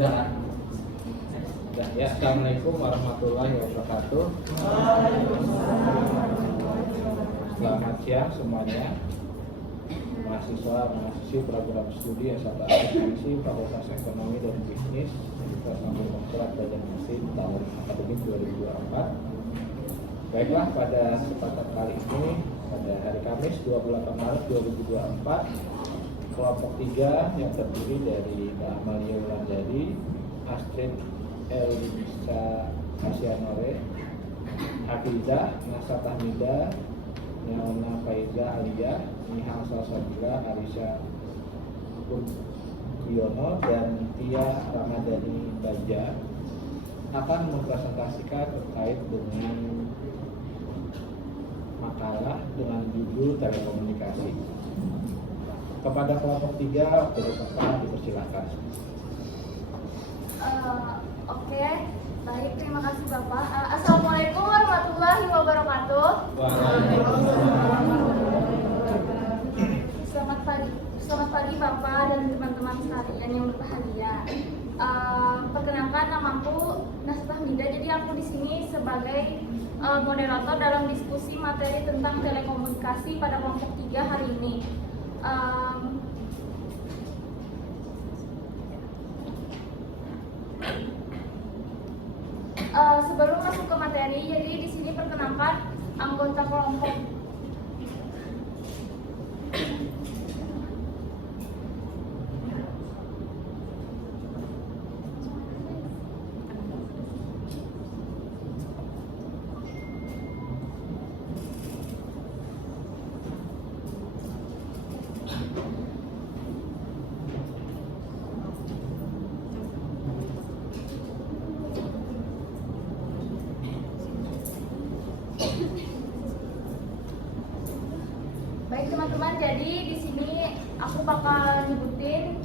Sudah. Ya, Assalamualaikum warahmatullahi wabarakatuh. Selamat siang semuanya. Mahasiswi program studi S1 Akuntansi Fakultas Ekonomi dan Bisnis Universitas Negeri Banjarmasin tahun akademik 2024. Baiklah, pada kesempatan kali ini pada hari Kamis 28 Maret 2024, kelompok 3 yang terdiri dari Mbak Amalia Wulandari, Astrid Elisa Asianore, Hafizah Nasa Tahmida, Nyona Faiza Aliyah, Nihal Salsabila, Arisha Yono, dan Tia Ramadhani Baja akan mempresentasikan terkait dengan makalah dengan judul telekomunikasi. Kepada kelompok 3, berkenan dipersilakan. Oke, baik, terima kasih Bapak. Assalamualaikum warahmatullahi wabarakatuh. Selamat pagi Bapak dan teman-teman sekalian yang berbahagia. Perkenalkan, namaku Nasa Tahmida. Jadi aku di sini sebagai moderator dalam diskusi materi tentang telekomunikasi pada kelompok 3 hari ini. Sebelum masuk ke materi, jadi di sini perkenalkan anggota kelompok. Baik teman-teman, jadi di sini aku bakal nyebutin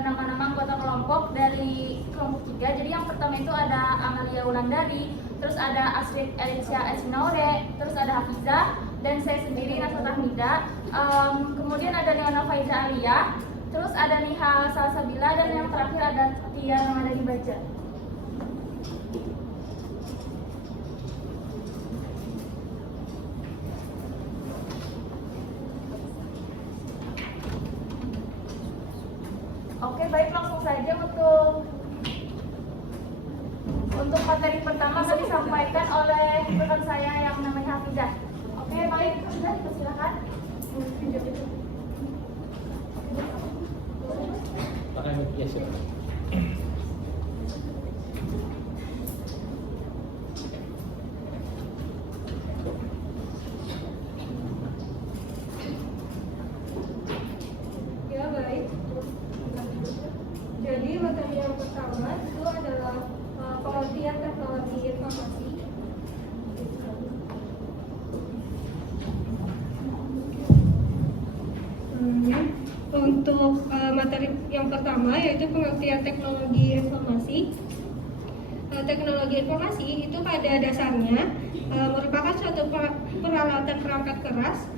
nama-nama anggota kelompok dari kelompok 3. Jadi yang pertama itu ada Amalia Wulandari, terus ada Astrid Elisa Asianore, terus ada Hafizah, dan saya sendiri Nasa Tahmida. Kemudian ada Nyona Faiza Aliyah, terus ada Nihal Salsabila, dan yang terakhir ada Tia Ramadhani Baja. Oke, baik, langsung saja untuk materi pertama akan disampaikan oleh rekan saya yang namanya Hafizah. Oke, baik, sudah dipersilakan. Pakai mic ya, silakan. Ya, baik. Jadi materi yang pertama itu adalah pengertian teknologi informasi. Untuk materi yang pertama yaitu pengertian teknologi informasi. Teknologi informasi itu pada dasarnya merupakan suatu peralatan perangkat keras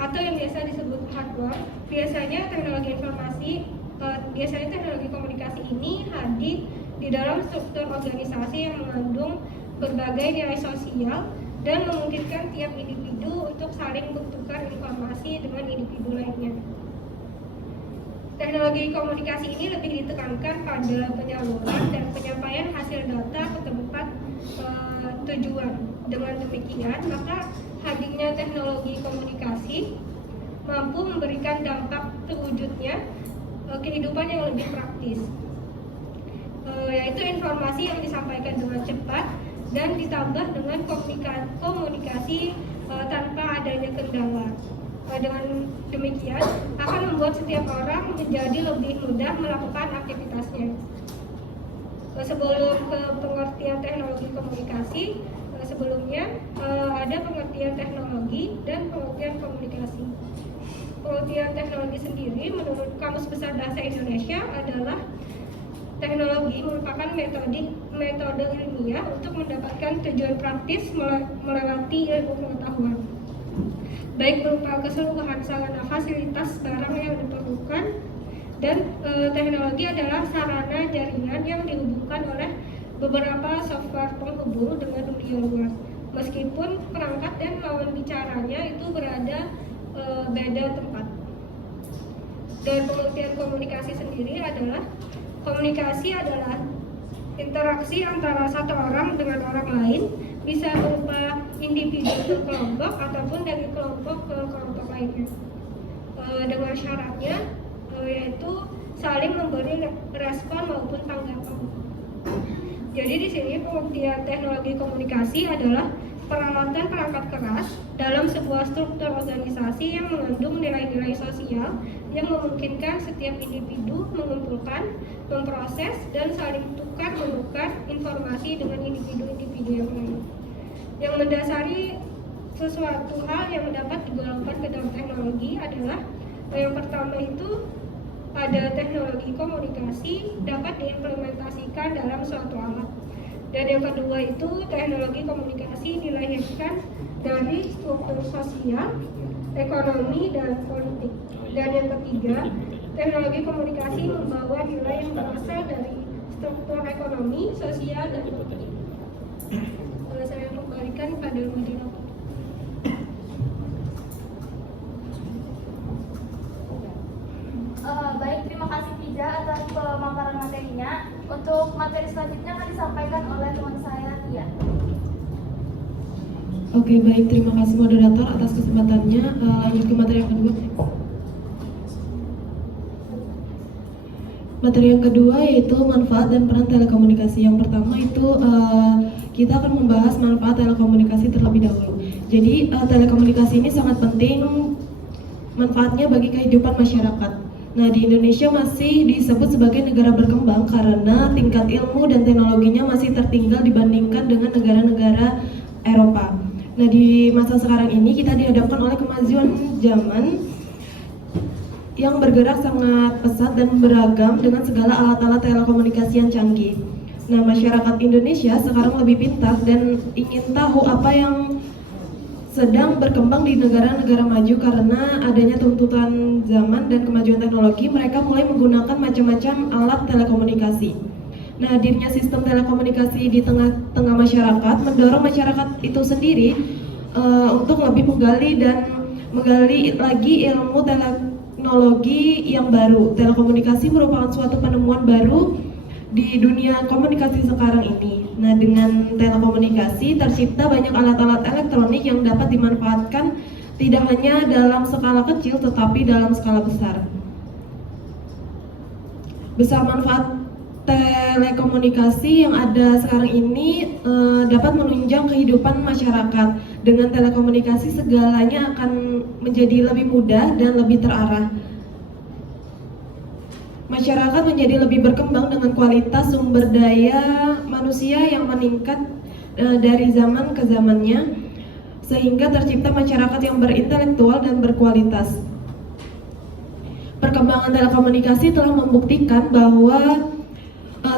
atau yang biasa disebut hardware. Biasanya teknologi komunikasi ini hadir di dalam struktur organisasi yang mengandung berbagai nilai sosial dan memungkinkan tiap individu untuk saling bertukar informasi dengan individu lainnya. Teknologi komunikasi ini lebih ditekankan pada penyaluran dan penyampaian hasil data ke tempat tujuan. Dengan demikian, maka hadirnya teknologi komunikasi mampu memberikan dampak terwujudnya kehidupan yang lebih praktis, yaitu informasi yang disampaikan dengan cepat dan ditambah dengan komunikasi tanpa adanya kendala. Dengan demikian akan membuat setiap orang menjadi lebih mudah melakukan aktivitasnya. Sebelum ke pengertian teknologi komunikasi, sebelumnya ada pengertian teknologi dan pengertian komunikasi. Pengertian teknologi sendiri menurut Kamus Besar Bahasa Indonesia adalah teknologi merupakan metode ilmiah untuk mendapatkan tujuan praktis melewati ilmu pengetahuan, baik berupa keseluruhan sarana fasilitas barang yang diperlukan Dan teknologi adalah sarana jaringan yang dihubungkan oleh beberapa software penghubung dengan dunia luar. Meskipun perangkat dan lawan bicaranya itu berada beda tempat. Dan pengertian komunikasi sendiri adalah komunikasi adalah interaksi antara satu orang dengan orang lain, bisa berupa individu ke kelompok ataupun dari kelompok ke kelompok lainnya. Dengan syaratnya yaitu saling memberi respon maupun tanggapan. Jadi di sini pengertian teknologi komunikasi adalah peralatan perangkat keras dalam sebuah struktur organisasi yang mengandung nilai-nilai sosial yang memungkinkan setiap individu mengumpulkan, memproses, dan saling tukar-menukar informasi dengan individu-individu yang lain. Yang mendasari sesuatu hal yang dapat digolongkan ke dalam teknologi adalah yang pertama itu pada teknologi komunikasi dapat diimplementasikan dalam suatu alat. Dan yang kedua itu teknologi komunikasi dilahirkan dari struktur sosial, ekonomi, dan politik. Dan yang ketiga, teknologi komunikasi membawa nilai yang berasal dari struktur ekonomi, sosial, dan politik. Saya kembalikan pada moderator. Baik, terima kasih Tiza atas pemaparan materinya. Untuk materi selanjutnya akan disampaikan oleh teman saya, Tia. Oke, baik, terima kasih moderator atas kesempatannya. Lanjut ke materi yang kedua. Materi yang kedua yaitu manfaat dan peran telekomunikasi. Yang pertama itu kita akan membahas manfaat telekomunikasi terlebih dahulu. Jadi telekomunikasi ini sangat penting manfaatnya bagi kehidupan masyarakat. Nah, di Indonesia masih disebut sebagai negara berkembang karena tingkat ilmu dan teknologinya masih tertinggal dibandingkan dengan negara-negara Eropa. Nah, di masa sekarang ini kita dihadapkan oleh kemajuan zaman yang bergerak sangat pesat dan beragam dengan segala alat-alat telekomunikasi yang canggih. Nah, masyarakat Indonesia sekarang lebih pintar dan ingin tahu apa yang sedang berkembang di negara-negara maju karena adanya tuntutan zaman dan kemajuan teknologi. Mereka mulai menggunakan macam-macam alat telekomunikasi. Nah, hadirnya sistem telekomunikasi di tengah-tengah masyarakat mendorong masyarakat itu sendiri untuk lebih menggali lagi ilmu teknologi yang baru. Telekomunikasi merupakan suatu penemuan baru di dunia komunikasi sekarang ini. Nah, dengan telekomunikasi tercipta banyak alat-alat elektronik yang dapat dimanfaatkan tidak hanya dalam skala kecil tetapi dalam skala besar. Besar manfaat telekomunikasi yang ada sekarang ini dapat menunjang kehidupan masyarakat. Dengan telekomunikasi segalanya akan menjadi lebih mudah dan lebih terarah. Masyarakat menjadi lebih berkembang dengan kualitas sumber daya manusia yang meningkat dari zaman ke zamannya, sehingga tercipta masyarakat yang berintelektual dan berkualitas. Perkembangan telekomunikasi telah membuktikan bahwa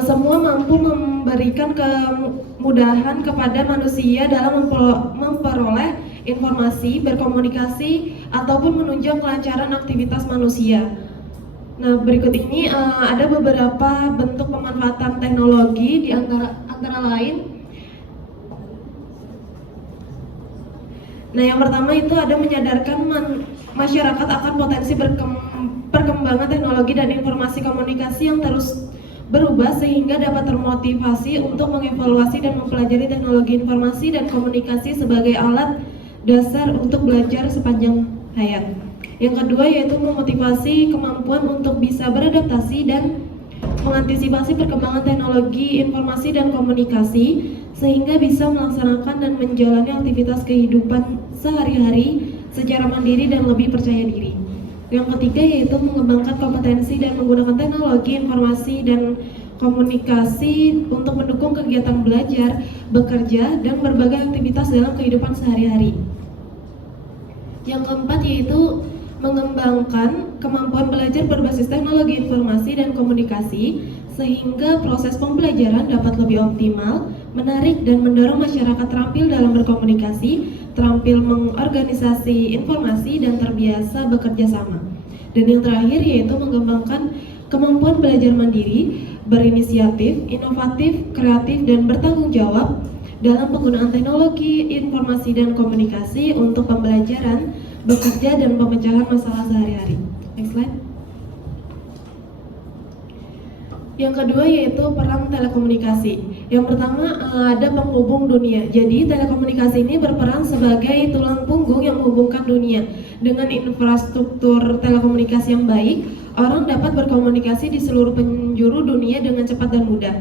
semua mampu memberikan kemudahan kepada manusia dalam memperoleh informasi, berkomunikasi, ataupun menunjang kelancaran aktivitas manusia. Nah, berikut ini ada beberapa bentuk pemanfaatan teknologi di antara lain. Nah, yang pertama itu ada menyadarkan masyarakat akan potensi perkembangan teknologi dan informasi komunikasi yang terus berubah sehingga dapat termotivasi untuk mengevaluasi dan mempelajari teknologi informasi dan komunikasi sebagai alat dasar untuk belajar sepanjang hayat. Yang kedua yaitu memotivasi kemampuan untuk bisa beradaptasi dan mengantisipasi perkembangan teknologi informasi dan komunikasi sehingga bisa melaksanakan dan menjalani aktivitas kehidupan sehari-hari secara mandiri dan lebih percaya diri. Yang ketiga yaitu mengembangkan kompetensi dan menggunakan teknologi informasi dan komunikasi untuk mendukung kegiatan belajar, bekerja, dan berbagai aktivitas dalam kehidupan sehari-hari. Yang keempat yaitu mengembangkan kemampuan belajar berbasis teknologi informasi dan komunikasi sehingga proses pembelajaran dapat lebih optimal, menarik, dan mendorong masyarakat terampil dalam berkomunikasi, terampil mengorganisasi informasi, dan terbiasa bekerja sama. Dan yang terakhir yaitu mengembangkan kemampuan belajar mandiri, berinisiatif, inovatif, kreatif, dan bertanggung jawab dalam penggunaan teknologi, informasi, dan komunikasi untuk pembelajaran, bekerja, dan pemecahan masalah sehari-hari. Next slide. Yang kedua yaitu peran telekomunikasi. Yang pertama ada penghubung dunia. Jadi telekomunikasi ini berperan sebagai tulang punggung yang menghubungkan dunia. Dengan infrastruktur telekomunikasi yang baik, orang dapat berkomunikasi di seluruh penjuru dunia dengan cepat dan mudah.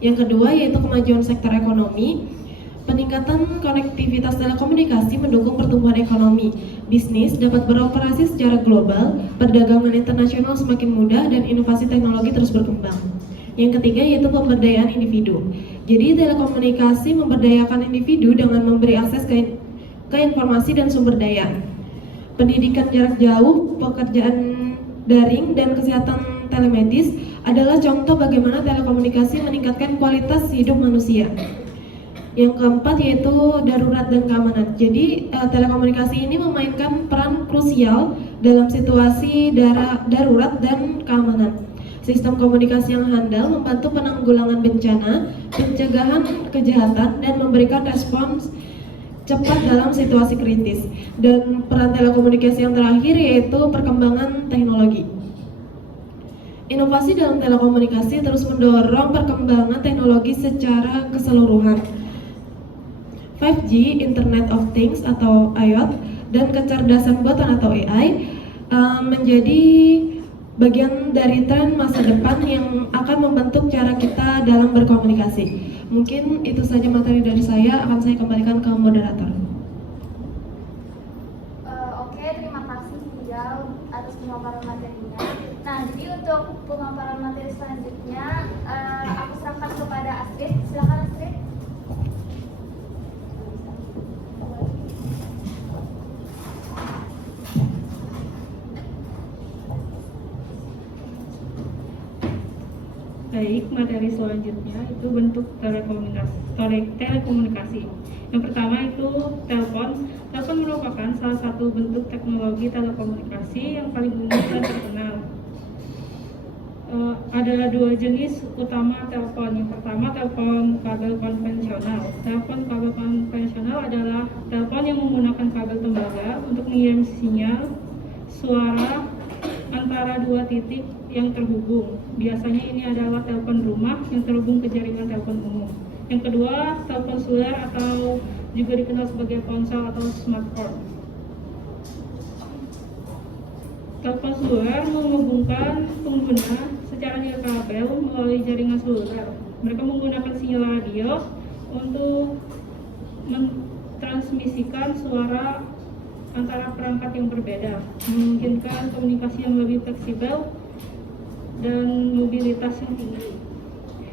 Yang kedua yaitu kemajuan sektor ekonomi. Peningkatan konektivitas telekomunikasi mendukung pertumbuhan ekonomi. Bisnis dapat beroperasi secara global, perdagangan internasional semakin mudah, dan inovasi teknologi terus berkembang. Yang ketiga yaitu pemberdayaan individu. Jadi telekomunikasi memberdayakan individu dengan memberi akses ke informasi dan sumber daya. Pendidikan jarak jauh, pekerjaan daring, dan kesehatan telemedis adalah contoh bagaimana telekomunikasi meningkatkan kualitas hidup manusia. Yang keempat yaitu darurat dan keamanan. Jadi telekomunikasi ini memainkan peran krusial dalam situasi darurat dan keamanan. Sistem komunikasi yang handal membantu penanggulangan bencana, pencegahan kejahatan, dan memberikan respons cepat dalam situasi kritis. Dan peran telekomunikasi yang terakhir yaitu perkembangan teknologi. Inovasi dalam telekomunikasi terus mendorong perkembangan teknologi secara keseluruhan. 5G, Internet of Things atau IoT, dan kecerdasan buatan atau AI menjadi bagian dari tren masa depan yang akan membentuk cara kita dalam berkomunikasi. Mungkin itu saja materi dari saya, akan saya kembalikan ke moderator. Oke, terima kasih Rizal atas pemaparan materinya. Nah, jadi untuk pemaparan materi selanjutnya aku serahkan kepada Astrid. Silakan Astrid. Baik, materi selanjutnya itu bentuk telekomunikasi. Yang pertama itu telepon. Telepon merupakan salah satu bentuk teknologi telekomunikasi yang paling umum dan terkenal. Ada dua jenis utama telepon. Yang pertama telepon kabel konvensional. Telepon kabel konvensional adalah telepon yang menggunakan kabel tembaga untuk mengirim sinyal suara antara dua titik yang terhubung. Biasanya ini adalah telepon rumah yang terhubung ke jaringan telepon umum. Yang kedua, telepon seluler atau juga dikenal sebagai ponsel atau smartphone. Telepon seluler menghubungkan pengguna secara nirkabel melalui jaringan seluler. Mereka menggunakan sinyal radio untuk mentransmisikan suara antara perangkat yang berbeda, memungkinkan komunikasi yang lebih fleksibel dan mobilitas yang tinggi.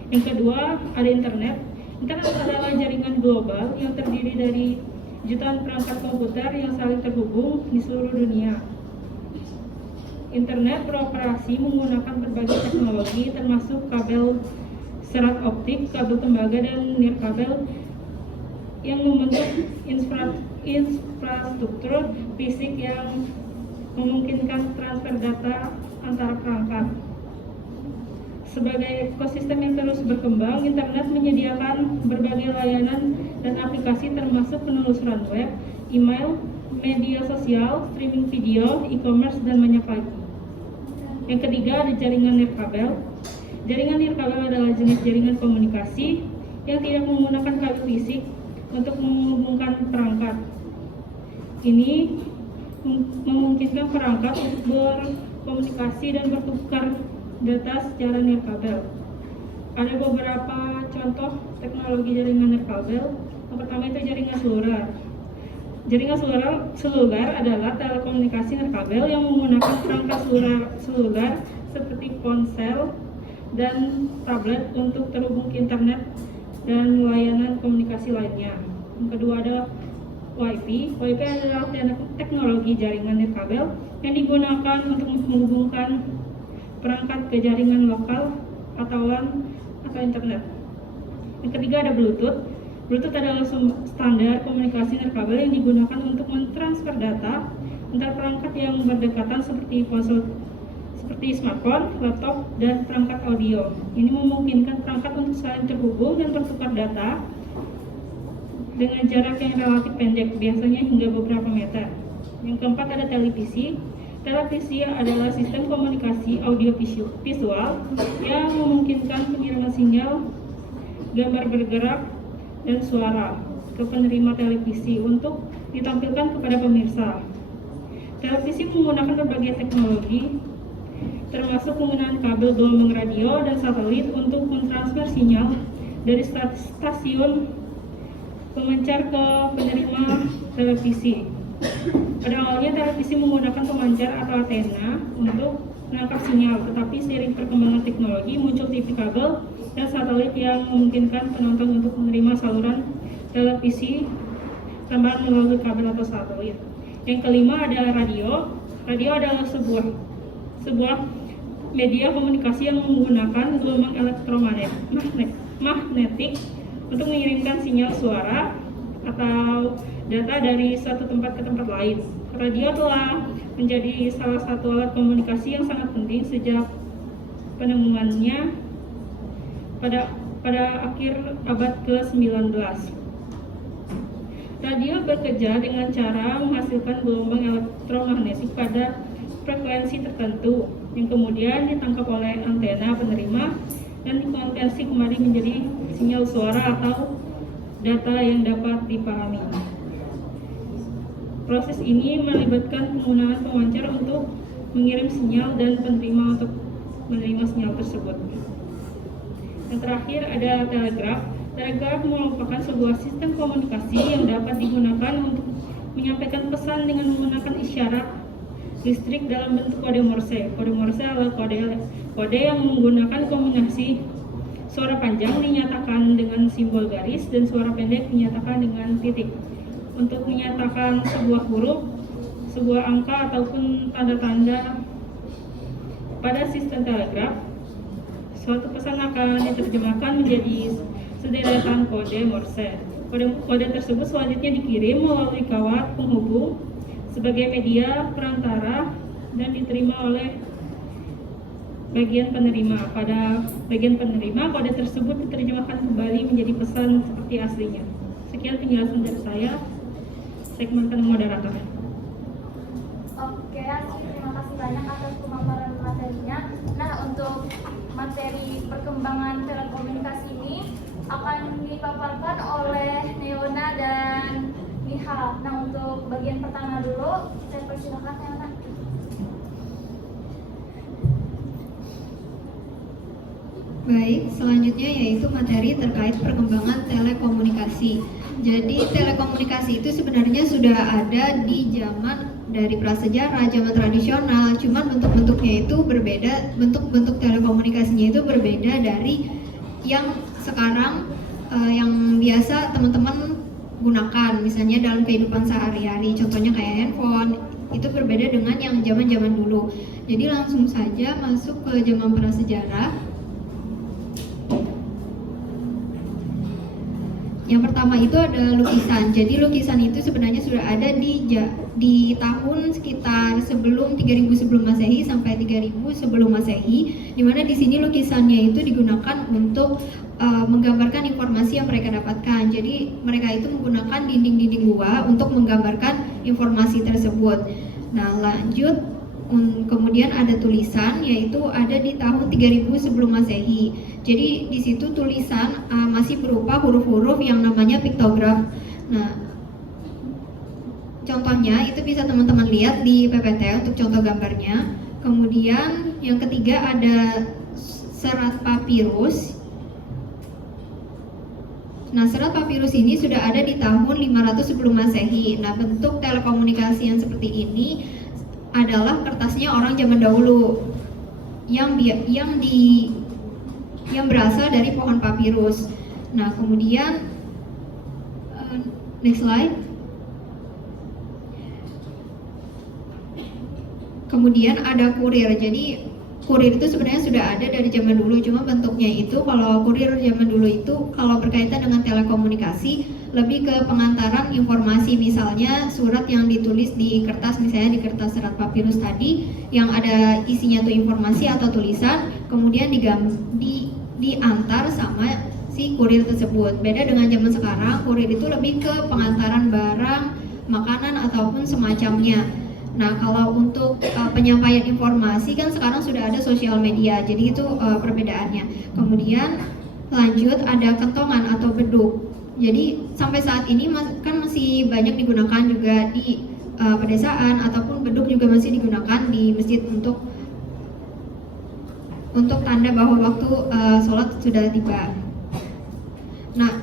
Yang kedua, ada internet. Internet adalah jaringan global yang terdiri dari jutaan perangkat komputer yang saling terhubung di seluruh dunia. Internet beroperasi menggunakan berbagai teknologi termasuk kabel serat optik, kabel tembaga, dan nirkabel yang membentuk infrastruktur fisik yang memungkinkan transfer data antara perangkat. Sebagai ekosistem yang terus berkembang, internet menyediakan berbagai layanan dan aplikasi termasuk penelusuran web, email, media sosial, streaming video, e-commerce, dan banyak lagi. Yang ketiga ada jaringan nirkabel. Jaringan nirkabel adalah jenis jaringan komunikasi yang tidak menggunakan kabel fisik untuk menghubungkan perangkat. Ini memungkinkan perangkat untuk berkomunikasi dan bertukar data secara nirkabel. Ada beberapa contoh teknologi jaringan nirkabel. Yang pertama itu jaringan seluler. Jaringan seluler adalah telekomunikasi nirkabel yang menggunakan perangkat seluler seperti ponsel dan tablet untuk terhubung ke internet dan layanan komunikasi lainnya. Yang kedua ada Wi-Fi. Wi-Fi adalah teknologi jaringan nirkabel yang digunakan untuk menghubungkan perangkat ke jaringan lokal atau LAN atau internet. Yang ketiga ada Bluetooth. Bluetooth adalah standar komunikasi nirkabel yang digunakan untuk mentransfer data antar perangkat yang berdekatan seperti seperti smartphone, laptop, dan perangkat audio. Ini memungkinkan perangkat untuk saling terhubung dan bertukar data dengan jarak yang relatif pendek, biasanya hingga beberapa meter. Yang keempat ada televisi. Televisi adalah sistem komunikasi audio visual yang memungkinkan pengiriman sinyal, gambar bergerak, dan suara ke penerima televisi untuk ditampilkan kepada pemirsa. Televisi menggunakan berbagai teknologi, termasuk penggunaan kabel gelombang radio dan satelit untuk mentransfer sinyal dari stasiun pemancar ke penerima televisi. Pada awalnya televisi menggunakan pemancar atau antena untuk menangkap sinyal, tetapi seiring perkembangan teknologi muncul TV kabel dan satelit yang memungkinkan penonton untuk menerima saluran televisi tambahan melalui kabel atau satelit. Yang kelima ada radio. Radio adalah sebuah media komunikasi yang menggunakan gelombang elektromagnetik untuk mengirimkan sinyal suara atau data dari suatu tempat ke tempat lain. Radio telah menjadi salah satu alat komunikasi yang sangat penting sejak penemuannya pada akhir abad ke-19. Radio bekerja dengan cara menghasilkan gelombang elektromagnetik pada frekuensi tertentu yang kemudian ditangkap oleh antena penerima dan dikonversi kembali menjadi sinyal suara atau data yang dapat dipahami. Proses ini melibatkan penggunaan pemancar untuk mengirim sinyal dan penerima untuk menerima sinyal tersebut. Yang terakhir ada telegraf. Telegraf merupakan sebuah sistem komunikasi yang dapat digunakan untuk menyampaikan pesan dengan menggunakan isyarat listrik dalam bentuk kode Morse. Kode Morse adalah kode yang menggunakan kombinasi suara panjang dinyatakan dengan simbol garis dan suara pendek dinyatakan dengan titik. Untuk menyatakan sebuah huruf, sebuah angka ataupun tanda-tanda pada sistem telegraf, suatu pesan akan diterjemahkan menjadi sederetan kode Morse. Kode tersebut selanjutnya dikirim melalui kawat penghubung sebagai media perantara dan diterima oleh bagian penerima. Pada bagian penerima, kode tersebut diterjemahkan kembali menjadi pesan seperti aslinya. Sekian penjelasan dari saya. Saya kembalikan moderator. Oke, terima kasih banyak atas pemaparan materinya. Nah, untuk materi perkembangan telekomunikasi ini akan dipaparkan oleh Neona dan Niha. Nah, untuk bagian pertama dulu, saya persilakan Neona. Baik, selanjutnya yaitu materi terkait perkembangan telekomunikasi. Jadi telekomunikasi itu sebenarnya sudah ada di zaman dari prasejarah, zaman tradisional, cuman bentuk-bentuknya itu berbeda, bentuk-bentuk telekomunikasinya itu berbeda dari yang sekarang yang biasa teman-teman gunakan, misalnya dalam kehidupan sehari-hari, contohnya kayak handphone, itu berbeda dengan yang zaman-zaman dulu. Jadi langsung saja masuk ke zaman prasejarah. Yang pertama itu adalah lukisan. Jadi lukisan itu sebenarnya sudah ada di tahun sekitar sebelum 3000 sebelum Masehi sampai 3000 sebelum Masehi, di mana di sini lukisannya itu digunakan untuk menggambarkan informasi yang mereka dapatkan. Jadi mereka itu menggunakan dinding-dinding gua untuk menggambarkan informasi tersebut. Nah, lanjut kemudian ada tulisan, yaitu ada di tahun 3000 sebelum Masehi. Jadi di situ tulisan masih berupa huruf-huruf yang namanya piktograf. Nah, contohnya itu bisa teman-teman lihat di PPT untuk contoh gambarnya. Kemudian yang ketiga ada serat papirus. Nah, serat papirus ini sudah ada di tahun 500 sebelum Masehi. Nah, bentuk telekomunikasi yang seperti ini adalah kertasnya orang zaman dahulu yang berasal dari pohon papirus. Nah, kemudian next slide. Kemudian ada kurir. Jadi kurir itu sebenarnya sudah ada dari zaman dulu, cuma bentuknya itu kalau kurir zaman dulu itu kalau berkaitan dengan telekomunikasi lebih ke pengantaran informasi, misalnya surat yang ditulis di kertas, misalnya di kertas serat papirus tadi yang ada isinya tuh informasi atau tulisan, kemudian diantar sama si kurir tersebut. Beda dengan zaman sekarang, kurir itu lebih ke pengantaran barang, makanan ataupun semacamnya. Nah, kalau untuk penyampaian informasi kan sekarang sudah ada sosial media, jadi itu perbedaannya. Kemudian lanjut ada kentongan atau beduk. Jadi sampai saat ini kan masih banyak digunakan juga di pedesaan, ataupun beduk juga masih digunakan di masjid untuk tanda bahwa waktu sholat sudah tiba. Nah,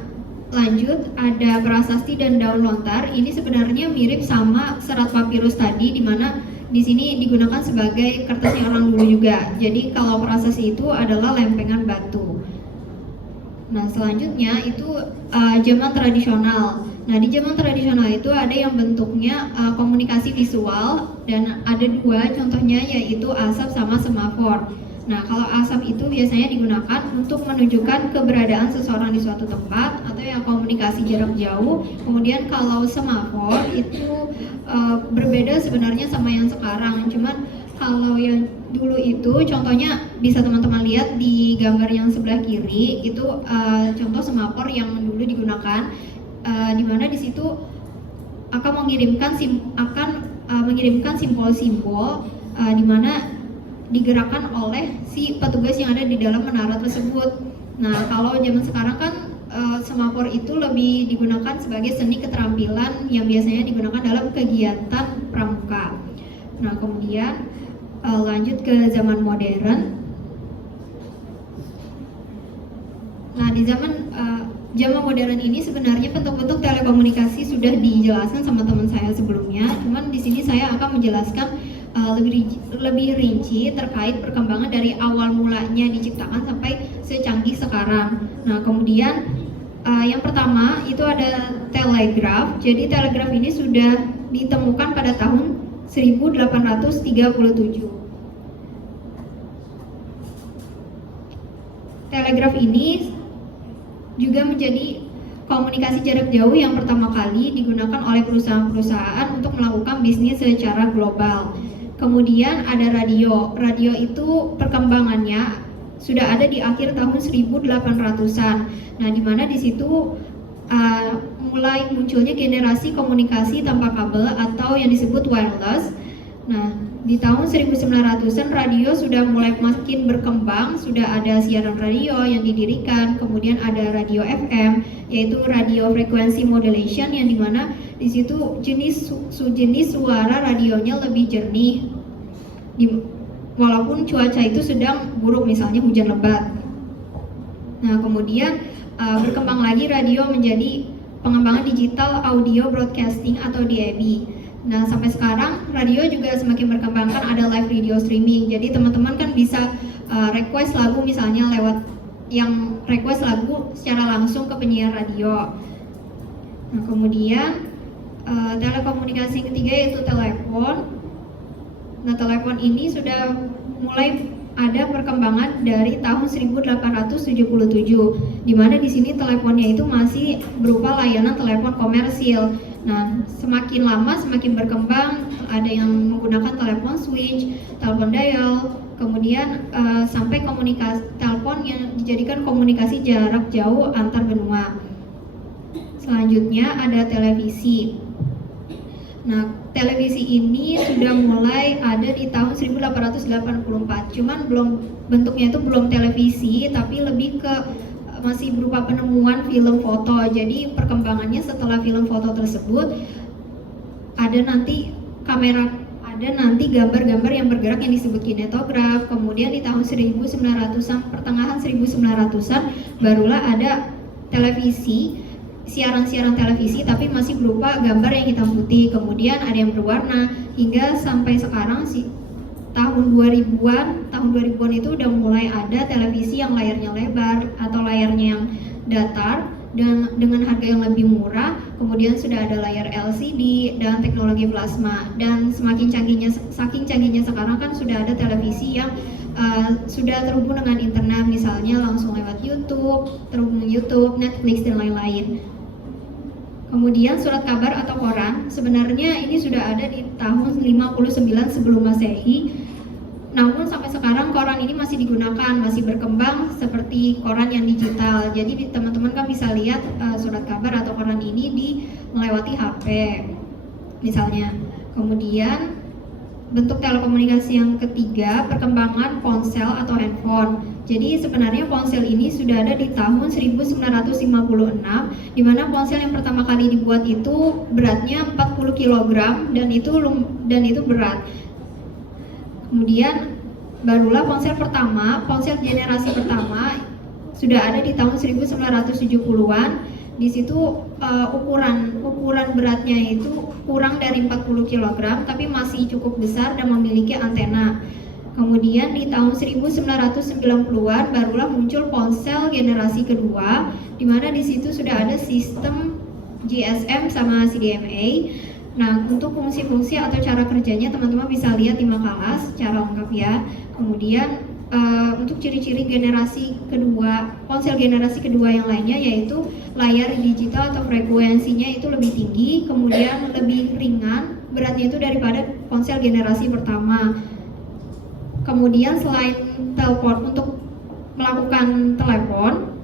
lanjut ada prasasti dan daun lontar. Ini sebenarnya mirip sama serat papirus tadi, di mana di sini digunakan sebagai kertasnya orang dulu juga. Jadi kalau prasasti itu adalah lempengan batu. Nah, selanjutnya itu zaman tradisional. Nah, di zaman tradisional itu ada yang bentuknya komunikasi visual, dan ada dua contohnya, yaitu asap sama semafor. Nah, kalau asap itu biasanya digunakan untuk menunjukkan keberadaan seseorang di suatu tempat atau yang komunikasi jarak jauh. Kemudian kalau semafor itu berbeda sebenarnya sama yang sekarang. Cuman kalau yang dulu itu contohnya bisa teman-teman lihat di gambar yang sebelah kiri, itu contoh semafor yang dulu digunakan, di mana di situ akan mengirimkan simbol-simbol di mana digerakkan oleh si petugas yang ada di dalam menara tersebut. Nah, kalau zaman sekarang kan semafor itu lebih digunakan sebagai seni keterampilan yang biasanya digunakan dalam kegiatan pramuka. Nah, kemudian lanjut ke zaman modern. Nah, di zaman modern ini sebenarnya bentuk-bentuk telekomunikasi sudah dijelaskan sama teman saya sebelumnya. Cuman di sini saya akan menjelaskan lebih rinci terkait perkembangan dari awal mulanya diciptakan sampai secanggih sekarang. Nah, kemudian yang pertama itu ada telegraf. Jadi telegraf ini sudah ditemukan pada tahun 1837. Telegraf ini juga menjadi komunikasi jarak jauh yang pertama kali digunakan oleh perusahaan-perusahaan untuk melakukan bisnis secara global. Kemudian ada radio. Radio itu perkembangannya sudah ada di akhir tahun 1800-an. Nah, di mana di situ mulai munculnya generasi komunikasi tanpa kabel atau yang disebut wireless. Nah, di tahun 1900-an radio sudah mulai makin berkembang, sudah ada siaran radio yang didirikan, kemudian ada radio FM, yaitu radio frequency modulation, yang dimana di situ jenis suara radionya lebih jernih, walaupun cuaca itu sedang buruk, misalnya hujan lebat. Nah, kemudian berkembang lagi radio menjadi pengembangan digital audio broadcasting atau DAB. Nah, sampai sekarang radio juga semakin berkembang, kan ada live video streaming. Jadi teman-teman kan bisa request lagu, misalnya lewat yang request lagu secara langsung ke penyiar radio. Nah, kemudian telekomunikasi ketiga yaitu telepon. Nah, telepon ini sudah mulai ada perkembangan dari tahun 1877, di mana di sini teleponnya itu masih berupa layanan telepon komersil. Nah, semakin lama semakin berkembang, ada yang menggunakan telepon switch, telepon dial, kemudian sampai komunikasi telepon yang dijadikan komunikasi jarak jauh antar benua. Selanjutnya ada televisi. Nah, televisi ini sudah mulai ada di tahun 1884. Cuman bentuknya itu belum televisi, tapi lebih ke masih berupa penemuan film foto. Jadi perkembangannya setelah film foto tersebut ada nanti gambar-gambar yang bergerak yang disebut kinetograf. Kemudian di tahun 1900-an, pertengahan 1900-an barulah ada televisi, siaran-siaran televisi, tapi masih berupa gambar yang hitam putih, kemudian ada yang berwarna, hingga sampai sekarang sih tahun 2000-an itu udah mulai ada televisi yang layarnya lebar atau layarnya yang datar dan dengan harga yang lebih murah. Kemudian sudah ada layar LCD dan teknologi plasma, dan saking canggihnya sekarang kan sudah ada televisi yang sudah terhubung dengan internet, misalnya langsung lewat YouTube, terhubung YouTube, Netflix dan lain-lain. Kemudian surat kabar atau koran, sebenarnya ini sudah ada di tahun 59 sebelum Masehi. Namun sampai sekarang koran ini masih digunakan, masih berkembang seperti koran yang digital. Jadi teman-teman kan bisa lihat surat kabar atau koran ini melewati HP misalnya. Kemudian bentuk telekomunikasi yang ketiga, perkembangan ponsel atau handphone. Jadi sebenarnya ponsel ini sudah ada di tahun 1956, di mana ponsel yang pertama kali dibuat itu beratnya 40 kg dan itu berat. Kemudian barulah ponsel generasi pertama sudah ada di tahun 1970-an. Di situ ukuran beratnya itu kurang dari 40 kg tapi masih cukup besar dan memiliki antena. Kemudian di tahun 1990-an barulah muncul ponsel generasi kedua, di mana di situ sudah ada sistem GSM sama CDMA. Nah, untuk fungsi-fungsi atau cara kerjanya teman-teman bisa lihat di makalah secara lengkap ya. Kemudian untuk ciri-ciri ponsel generasi kedua yang lainnya yaitu layar digital atau frekuensinya itu lebih tinggi, kemudian lebih ringan beratnya itu daripada ponsel generasi pertama. Kemudian selain telepon, untuk melakukan telepon,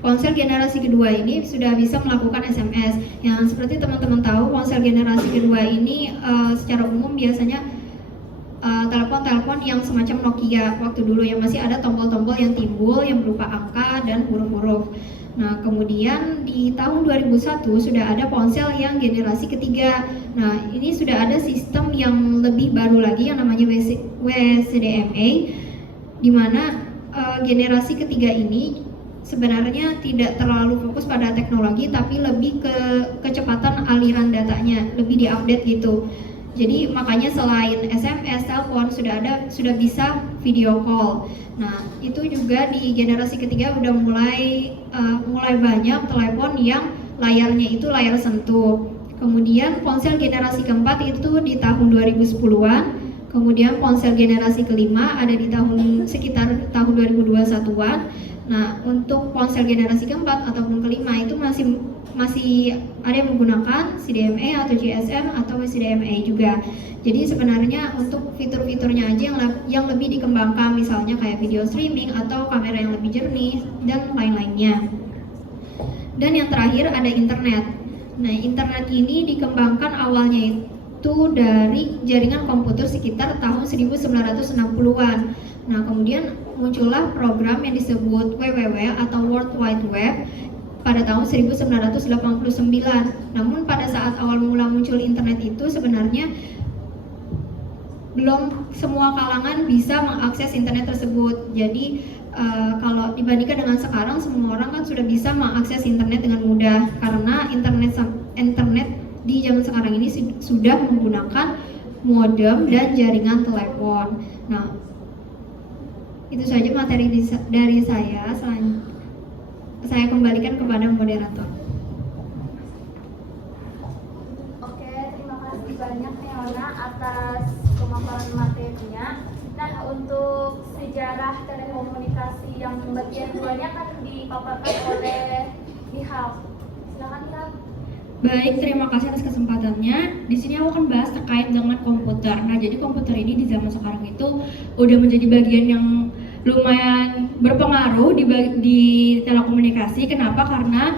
ponsel generasi kedua ini sudah bisa melakukan SMS. Yang seperti teman-teman tahu, ponsel generasi kedua ini secara umum biasanya telepon-telepon yang semacam Nokia waktu dulu, yang masih ada tombol-tombol yang timbul yang berupa angka dan huruf-huruf. Nah, kemudian di tahun 2001 sudah ada ponsel yang generasi ketiga. Nah, ini sudah ada sistem yang lebih baru lagi yang namanya WCDMA, di mana generasi ketiga ini sebenarnya tidak terlalu fokus pada teknologi, tapi lebih ke kecepatan aliran datanya, lebih diupdate gitu. Jadi makanya selain SMS, telepon sudah bisa video call. Nah, itu juga di generasi ketiga udah mulai banyak telepon yang layarnya itu layar sentuh. Kemudian ponsel generasi keempat itu di tahun 2010-an. Kemudian ponsel generasi kelima ada di sekitar tahun 2021-an. Nah, untuk ponsel generasi keempat ataupun kelima itu masih ada yang menggunakan CDMA atau GSM atau CDMA juga. Jadi sebenarnya untuk fitur-fiturnya aja yang lebih dikembangkan, misalnya kayak video streaming atau kamera yang lebih jernih dan lain-lainnya. Dan yang terakhir ada internet. Nah, internet ini dikembangkan awalnya itu dari jaringan komputer sekitar tahun 1960-an. Nah, kemudian muncullah program yang disebut WWW atau World Wide Web pada tahun 1989. Namun pada saat awal mula muncul internet itu sebenarnya belum semua kalangan bisa mengakses internet tersebut. Jadi kalau dibandingkan dengan sekarang, semua orang kan sudah bisa mengakses internet dengan mudah karena internet di zaman sekarang ini sudah menggunakan modem dan jaringan telepon. Nah, itu saja materi dari saya. Saya kembalikan kepada moderator. Oke, terima kasih banyak Neona atas pemaparan materinya. Nah, untuk sejarah telekomunikasi yang bagian 2-nya kan dipaparkan oleh Ihab. Silakan Ihab. Baik, terima kasih atas kesempatannya. Di sini aku akan bahas terkait dengan komputer. Nah, jadi komputer ini di zaman sekarang itu udah menjadi bagian yang lumayan berpengaruh di telekomunikasi. Kenapa? Karena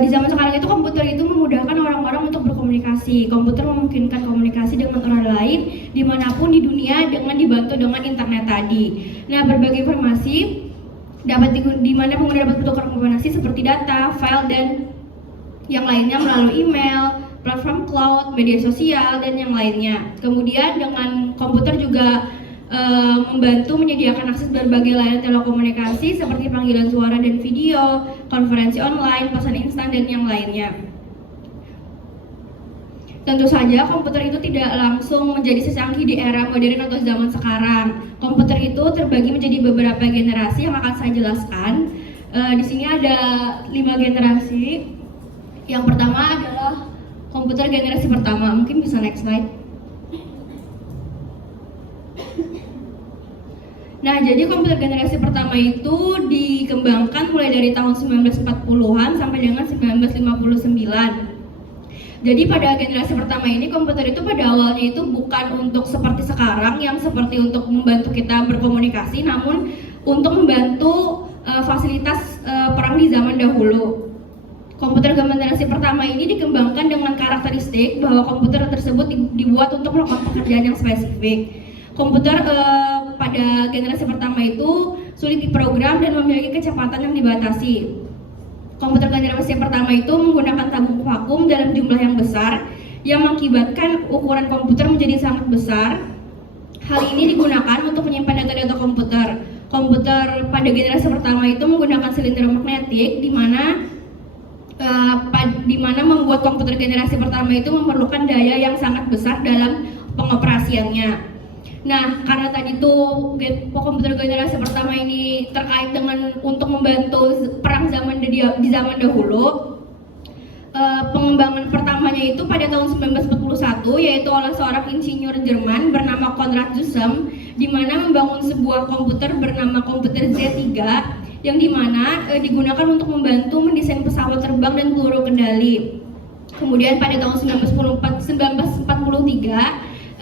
di zaman sekarang itu komputer itu memudahkan orang-orang untuk berkomunikasi. Komputer memungkinkan komunikasi dengan orang lain dimanapun di dunia dengan dibantu dengan internet tadi. Nah, berbagai informasi di mana pengguna dapat bertukar informasi seperti data, file, dan yang lainnya melalui email, platform cloud, media sosial, dan yang lainnya. Kemudian dengan komputer juga membantu menyediakan akses berbagai layanan telekomunikasi seperti panggilan suara dan video, konferensi online, pesan instan, dan yang lainnya. Tentu saja komputer itu tidak langsung menjadi secanggih di era modern atau zaman sekarang. Komputer itu terbagi menjadi beberapa generasi yang akan saya jelaskan. Di sini ada 5 generasi. Yang pertama adalah komputer generasi pertama. Mungkin bisa next slide. Nah, jadi komputer generasi pertama itu dikembangkan mulai dari tahun 1940-an sampai dengan 1959. Jadi pada generasi pertama ini komputer itu pada awalnya itu bukan untuk seperti sekarang yang seperti untuk membantu kita berkomunikasi, namun untuk membantu fasilitas perang di zaman dahulu. Komputer generasi pertama ini dikembangkan dengan karakteristik bahwa komputer tersebut dibuat untuk melakukan pekerjaan yang spesifik. Komputer pada generasi pertama itu sulit diprogram dan memiliki kecepatan yang dibatasi. Komputer generasi pertama itu menggunakan tabung vakum dalam jumlah yang besar yang mengakibatkan ukuran komputer menjadi sangat besar. Hal ini digunakan untuk menyimpan data-data komputer. Komputer pada generasi pertama itu menggunakan silinder magnetik di mana membuat komputer generasi pertama itu memerlukan daya yang sangat besar dalam pengoperasiannya. Nah, karena tadi tuh komputer generasi pertama ini terkait dengan untuk membantu perang di zaman dahulu, pengembangan pertamanya itu pada tahun 1941 yaitu oleh seorang insinyur Jerman bernama Konrad Zuse, di mana membangun sebuah komputer bernama komputer Z3 yang dimana digunakan untuk membantu mendesain pesawat terbang dan peluru kendali. Kemudian pada tahun 1943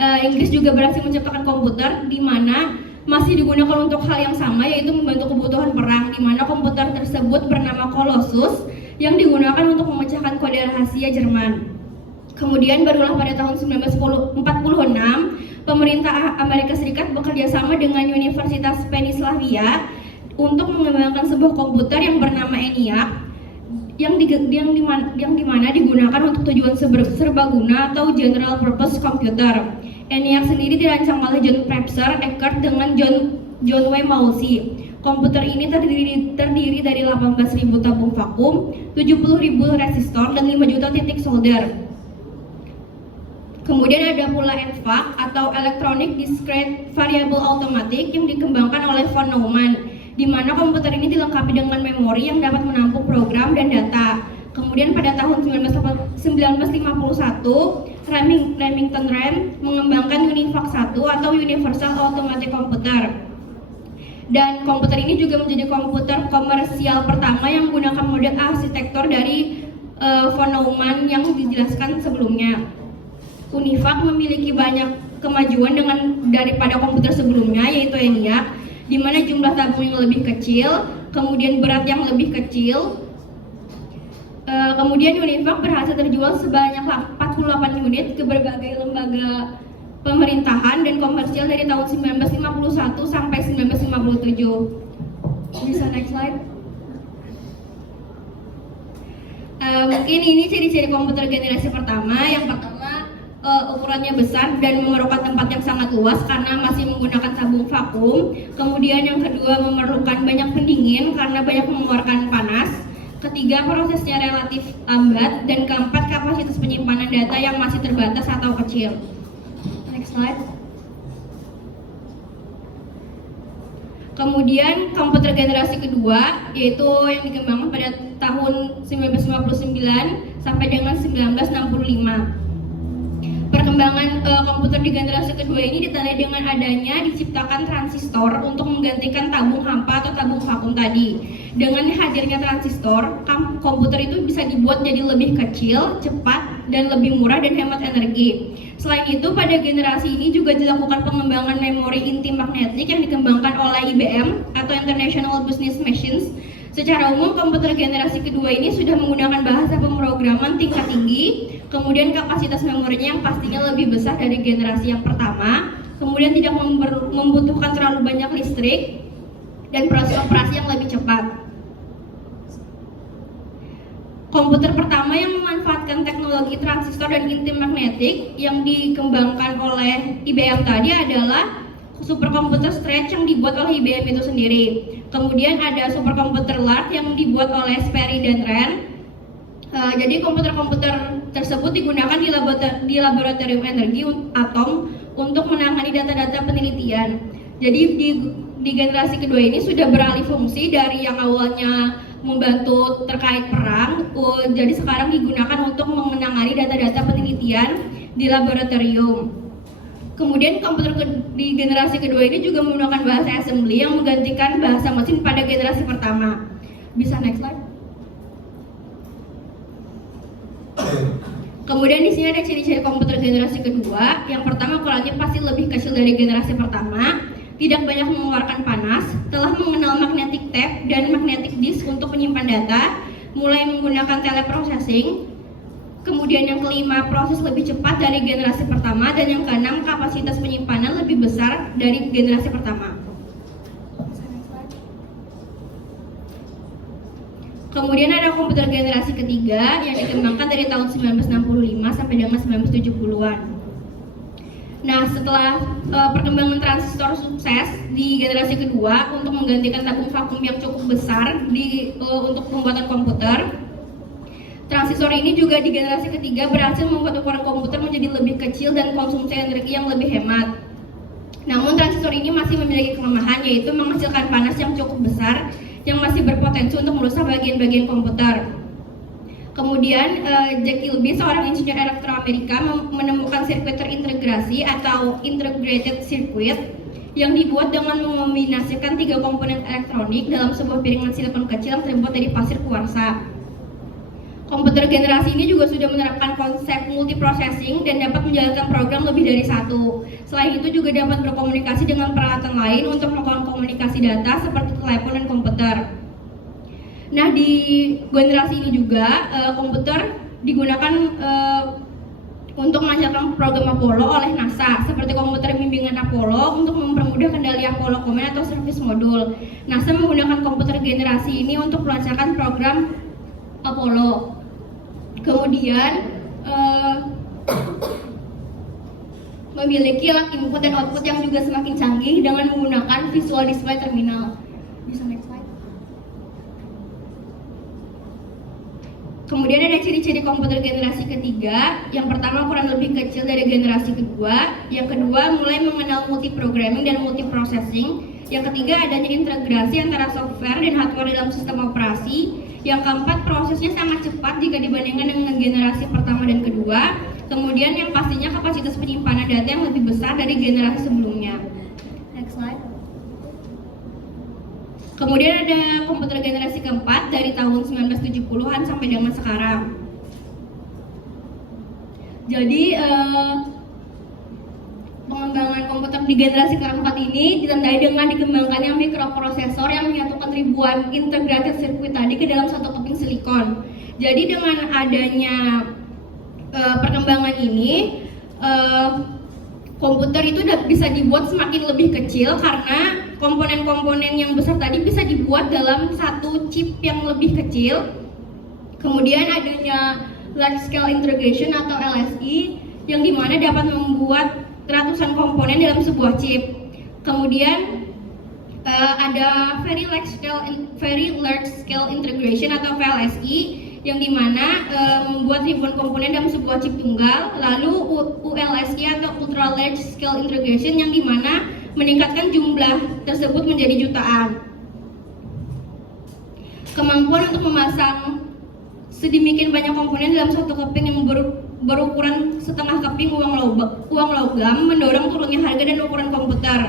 Inggris juga berhasil menciptakan komputer di mana masih digunakan untuk hal yang sama, yaitu membantu kebutuhan perang, di mana komputer tersebut bernama Colossus yang digunakan untuk memecahkan kode rahasia Jerman. Kemudian barulah pada tahun 1946 pemerintah Amerika Serikat bekerja sama dengan Universitas Pennsylvania untuk mengembangkan sebuah komputer yang bernama ENIAC yang dimana digunakan untuk tujuan serbaguna atau general purpose computer. ENIAC sendiri dirancang oleh John Purser Eckert dengan John W. Mausey. Komputer ini terdiri dari 18.000 tabung vakum, 70.000 resistor, dan 5 juta titik solder. Kemudian ada pula EDVAC atau Electronic Discrete Variable Automatic yang dikembangkan oleh von Neumann, di mana komputer ini dilengkapi dengan memori yang dapat menampung program dan data. Kemudian pada tahun 1951, Remington Rand mengembangkan UNIVAC 1 atau Universal Automatic Computer. Dan komputer ini juga menjadi komputer komersial pertama yang menggunakan model arsitektur dari von Neumann yang dijelaskan sebelumnya. UNIVAC memiliki banyak kemajuan daripada komputer sebelumnya, yaitu ENIAC, di mana jumlah tabung yang lebih kecil, kemudian berat yang lebih kecil. Kemudian UNIVAC berhasil terjual sebanyak 48 unit ke berbagai lembaga pemerintahan dan komersial dari tahun 1951 sampai 1957. Bisa next slide. Mungkin ini ciri-ciri komputer generasi pertama. Yang pertama, ukurannya besar dan memerlukan tempat yang sangat luas karena masih menggunakan tabung vakum. Kemudian yang kedua, memerlukan banyak pendingin karena banyak mengeluarkan panas. Ketiga, prosesnya relatif lambat. Dan keempat, kapasitas penyimpanan data yang masih terbatas atau kecil. Next slide. Kemudian komputer generasi kedua, yaitu yang dikembangkan pada tahun 1959 sampai dengan 1965. Perkembangan komputer di generasi kedua ini ditandai dengan adanya diciptakan transistor untuk menggantikan tabung hampa atau tabung vakum tadi. Dengan hadirnya transistor, komputer itu bisa dibuat jadi lebih kecil, cepat, dan lebih murah dan hemat energi. Selain itu, pada generasi ini juga dilakukan pengembangan memori inti magnetik yang dikembangkan oleh IBM atau International Business Machines. Secara umum, komputer generasi kedua ini sudah menggunakan bahasa pemrograman tingkat tinggi, kemudian kapasitas memorinya yang pastinya lebih besar dari generasi yang pertama, kemudian tidak membutuhkan terlalu banyak listrik, dan proses operasi yang lebih cepat. Komputer pertama yang memanfaatkan teknologi transistor dan inti magnetik yang dikembangkan oleh IBM tadi adalah superkomputer Stretch yang dibuat oleh IBM itu sendiri. Kemudian ada superkomputer LARC yang dibuat oleh Sperry dan Rand. Jadi komputer-komputer tersebut digunakan di laboratorium energi atom untuk menangani data-data penelitian. Jadi di generasi kedua ini sudah beralih fungsi dari yang awalnya membantu terkait perang, jadi sekarang digunakan untuk menangani data-data penelitian di laboratorium. Kemudian komputer di generasi kedua ini juga menggunakan bahasa assembly yang menggantikan bahasa mesin pada generasi pertama. Bisa next slide. Kemudian di sini ada ciri-ciri komputer generasi kedua. Yang pertama, ukurannya pasti lebih kecil dari generasi pertama, tidak banyak mengeluarkan panas, telah mengenal magnetic tape dan magnetic disk untuk menyimpan data, mulai menggunakan teleprocessing. Kemudian yang kelima, proses lebih cepat dari generasi pertama, dan yang keenam, kapasitas penyimpanan lebih besar dari generasi pertama. Kemudian ada komputer generasi ketiga yang dikembangkan dari tahun 1965 sampai dengan 1970-an. Nah, setelah perkembangan transistor sukses di generasi kedua untuk menggantikan tabung vakum yang cukup besar untuk pembuatan komputer, transistor ini juga di generasi ketiga berhasil membuat ukuran komputer menjadi lebih kecil dan konsumsi energi yang lebih hemat. Namun transistor ini masih memiliki kelemahan, yaitu menghasilkan panas yang cukup besar yang masih berpotensi untuk merusak bagian-bagian komputer. Kemudian Jack Kilby, seorang insinyur elektro Amerika, menemukan sirkuit terintegrasi atau integrated circuit yang dibuat dengan mengombinasikan 3 komponen elektronik dalam sebuah piringan silikon kecil yang terbuat dari pasir kuarsa. Komputer generasi ini juga sudah menerapkan konsep multiprocessing dan dapat menjalankan program lebih dari satu. Selain itu juga dapat berkomunikasi dengan peralatan lain untuk melakukan komunikasi data seperti telepon dan komputer. Nah, di generasi ini juga komputer digunakan untuk melancarkan program Apollo oleh NASA, seperti komputer bimbingan Apollo untuk mempermudah kendali Apollo Command atau Service Module. NASA menggunakan komputer generasi ini untuk melancarkan program Apollo. Kemudian memiliki alat input dan output yang juga semakin canggih dengan menggunakan visual display terminal. Bisa next slide. Kemudian ada ciri-ciri komputer generasi ketiga. Yang pertama, ukuran lebih kecil dari generasi kedua. Yang kedua, mulai mengenal multiprogramming dan multiprocessing. Yang ketiga, adanya integrasi antara software dan hardware dalam sistem operasi. Yang keempat, prosesnya sangat cepat jika dibandingkan dengan generasi pertama dan kedua. Kemudian yang pastinya kapasitas penyimpanan data yang lebih besar dari generasi sebelumnya. Next slide. Kemudian ada komputer generasi keempat dari tahun 1970-an sampai dengan sekarang. Jadi pengembangan komputer di generasi keempat ini ditandai dengan dikembangkannya mikroprosesor yang menyatukan ribuan integrated circuit tadi ke dalam satu keping silikon. Jadi dengan adanya perkembangan ini, komputer itu bisa dibuat semakin lebih kecil karena komponen-komponen yang besar tadi bisa dibuat dalam satu chip yang lebih kecil. Kemudian adanya large scale integration atau LSI yang dimana dapat membuat ratusan komponen dalam sebuah chip. Kemudian ada very large scale integration atau VLSI yang dimana membuat ribuan komponen dalam sebuah chip tunggal. Lalu ULSI atau ultra large scale integration yang dimana meningkatkan jumlah tersebut menjadi jutaan. Kemampuan untuk memasang sedemikian banyak komponen dalam satu keping yang berukuran setengah keping uang logam mendorong turunnya harga dan ukuran komputer.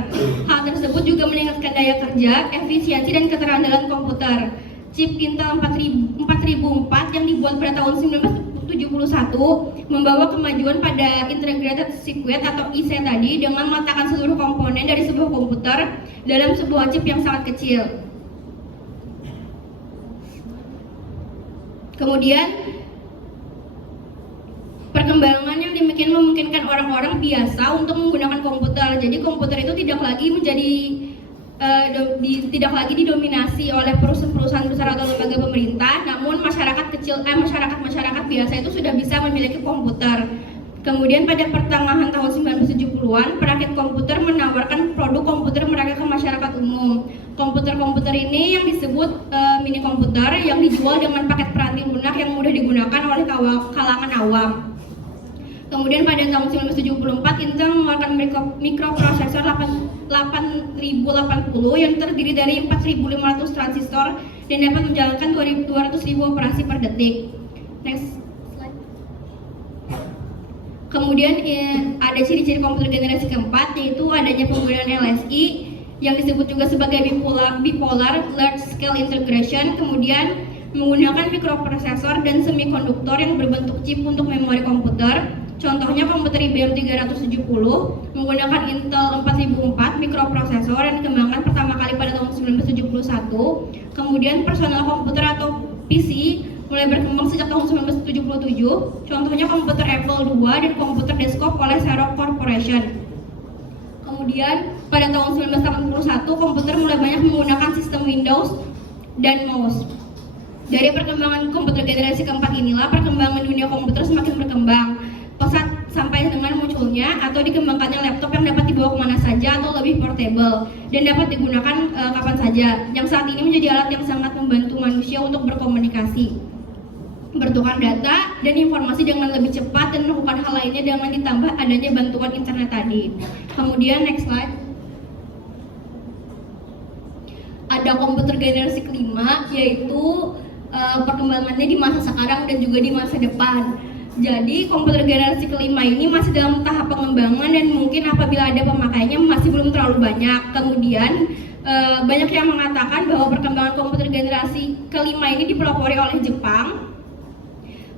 Hal tersebut juga meningkatkan daya kerja, efisiensi dan keterandalan komputer. Chip Intel 4004 yang dibuat pada tahun 1971 membawa kemajuan pada integrated circuit atau IC tadi dengan meletakkan seluruh komponen dari sebuah komputer dalam sebuah chip yang sangat kecil. Kemudian perkembangan yang demikian memungkinkan orang-orang biasa untuk menggunakan komputer. Jadi komputer itu tidak lagi didominasi oleh perusahaan-perusahaan besar atau lembaga pemerintah, namun masyarakat biasa itu sudah bisa memiliki komputer. Kemudian pada pertengahan tahun 1970-an, perakit komputer menawarkan produk komputer mereka ke masyarakat umum. Komputer-komputer ini yang disebut mini komputer yang dijual dengan paket peranti lunak yang mudah digunakan oleh kalangan awam. Kemudian pada tahun 1974, Intel mengeluarkan mikroprosesor 8080 yang terdiri dari 4500 transistor dan dapat menjalankan 200.000 operasi per detik. Next slide. Kemudian ada ciri-ciri komputer generasi keempat, yaitu adanya penggunaan LSI yang disebut juga sebagai bipolar large scale integration, kemudian menggunakan mikroprosesor dan semikonduktor yang berbentuk chip untuk memori komputer. Contohnya komputer IBM 370 menggunakan Intel 4004 mikroprosesor yang dikembangkan pertama kali pada tahun 1971. Kemudian personal komputer atau PC mulai berkembang sejak tahun 1977. Contohnya komputer Apple II dan komputer desktop oleh Xerox Corporation. Kemudian pada tahun 1981 komputer mulai banyak menggunakan sistem Windows dan mouse. Dari perkembangan komputer generasi keempat inilah perkembangan dunia komputer semakin berkembang pesat sampai dengan munculnya atau dikembangkannya laptop yang dapat dibawa kemana saja atau lebih portable dan dapat digunakan kapan saja, yang saat ini menjadi alat yang sangat membantu manusia untuk berkomunikasi, bertukar data dan informasi dengan lebih cepat dan melakukan hal lainnya dengan ditambah adanya bantuan internet tadi. Kemudian next slide. Ada komputer generasi kelima, yaitu perkembangannya di masa sekarang dan juga di masa depan. Jadi komputer generasi kelima ini masih dalam tahap pengembangan dan mungkin apabila ada pemakainya masih belum terlalu banyak. Kemudian banyak yang mengatakan bahwa perkembangan komputer generasi kelima ini dipelopori oleh Jepang.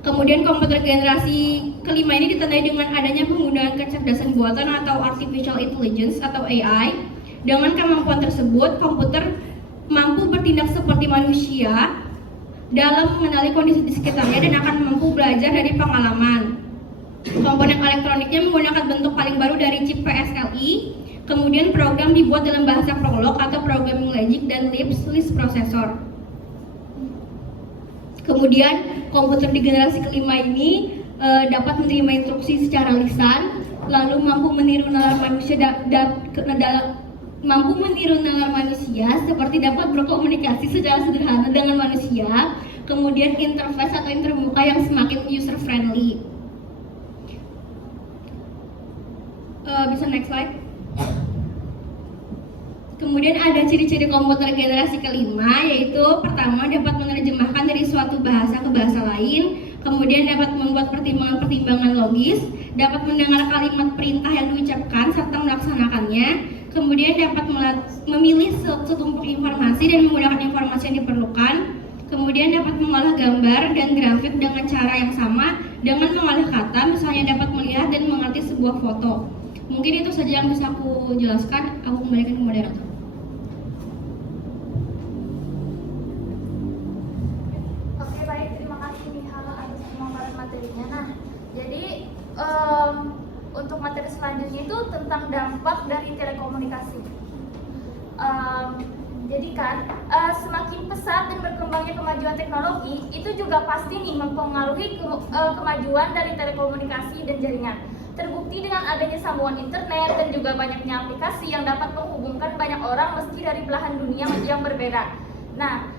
Kemudian komputer generasi kelima ini ditandai dengan adanya penggunaan kecerdasan buatan atau artificial intelligence atau AI. Dengan kemampuan tersebut, komputer mampu bertindak seperti manusia dalam mengenali kondisi di sekitarnya dan akan mampu belajar dari pengalaman. Komponen elektroniknya menggunakan bentuk paling baru dari chip PSLI. Kemudian program dibuat dalam bahasa Prolog atau Programming Logic dan Lisp processor. Kemudian komputer di generasi kelima ini dapat menerima instruksi secara lisan, lalu mampu meniru nalar manusia seperti dapat berkomunikasi secara sederhana dengan manusia, kemudian interface atau intermuka yang semakin user friendly. Bisa next slide. Kemudian ada ciri-ciri komputer generasi kelima, yaitu pertama dapat menerjemahkan dari suatu bahasa ke bahasa lain, kemudian dapat membuat pertimbangan-pertimbangan logis, dapat mendengar kalimat perintah yang diucapkan serta melaksanakannya, kemudian dapat memilih setumpuk informasi dan menggunakan informasi yang diperlukan, kemudian dapat mengolah gambar dan grafik dengan cara yang sama dengan mengolah kata, misalnya dapat melihat dan mengerti sebuah foto. Mungkin itu saja yang bisa aku jelaskan. Aku kembalikan ke moderator. Oke, baik, terima kasih Nihal atas pemaparan materinya. Nah, jadi untuk materi selanjutnya itu tentang dampak dari telekomunikasi. Jadi kan semakin pesat dan berkembangnya kemajuan teknologi itu juga pasti nih mempengaruhi kemajuan dari telekomunikasi dan jaringan. Terbukti dengan adanya sambungan internet dan juga banyaknya aplikasi yang dapat menghubungkan banyak orang meski dari belahan dunia yang berbeda. Nah,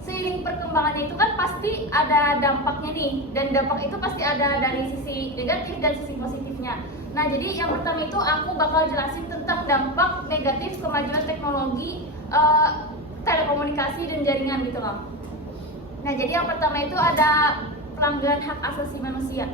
seiring perkembangannya itu kan pasti ada dampaknya nih, dan dampak itu pasti ada dari sisi negatif dan sisi positifnya. Nah, jadi yang pertama itu aku bakal jelasin tentang dampak negatif kemajuan teknologi telekomunikasi dan jaringan gitu loh. Nah, jadi yang pertama itu ada pelanggaran hak asasi manusia.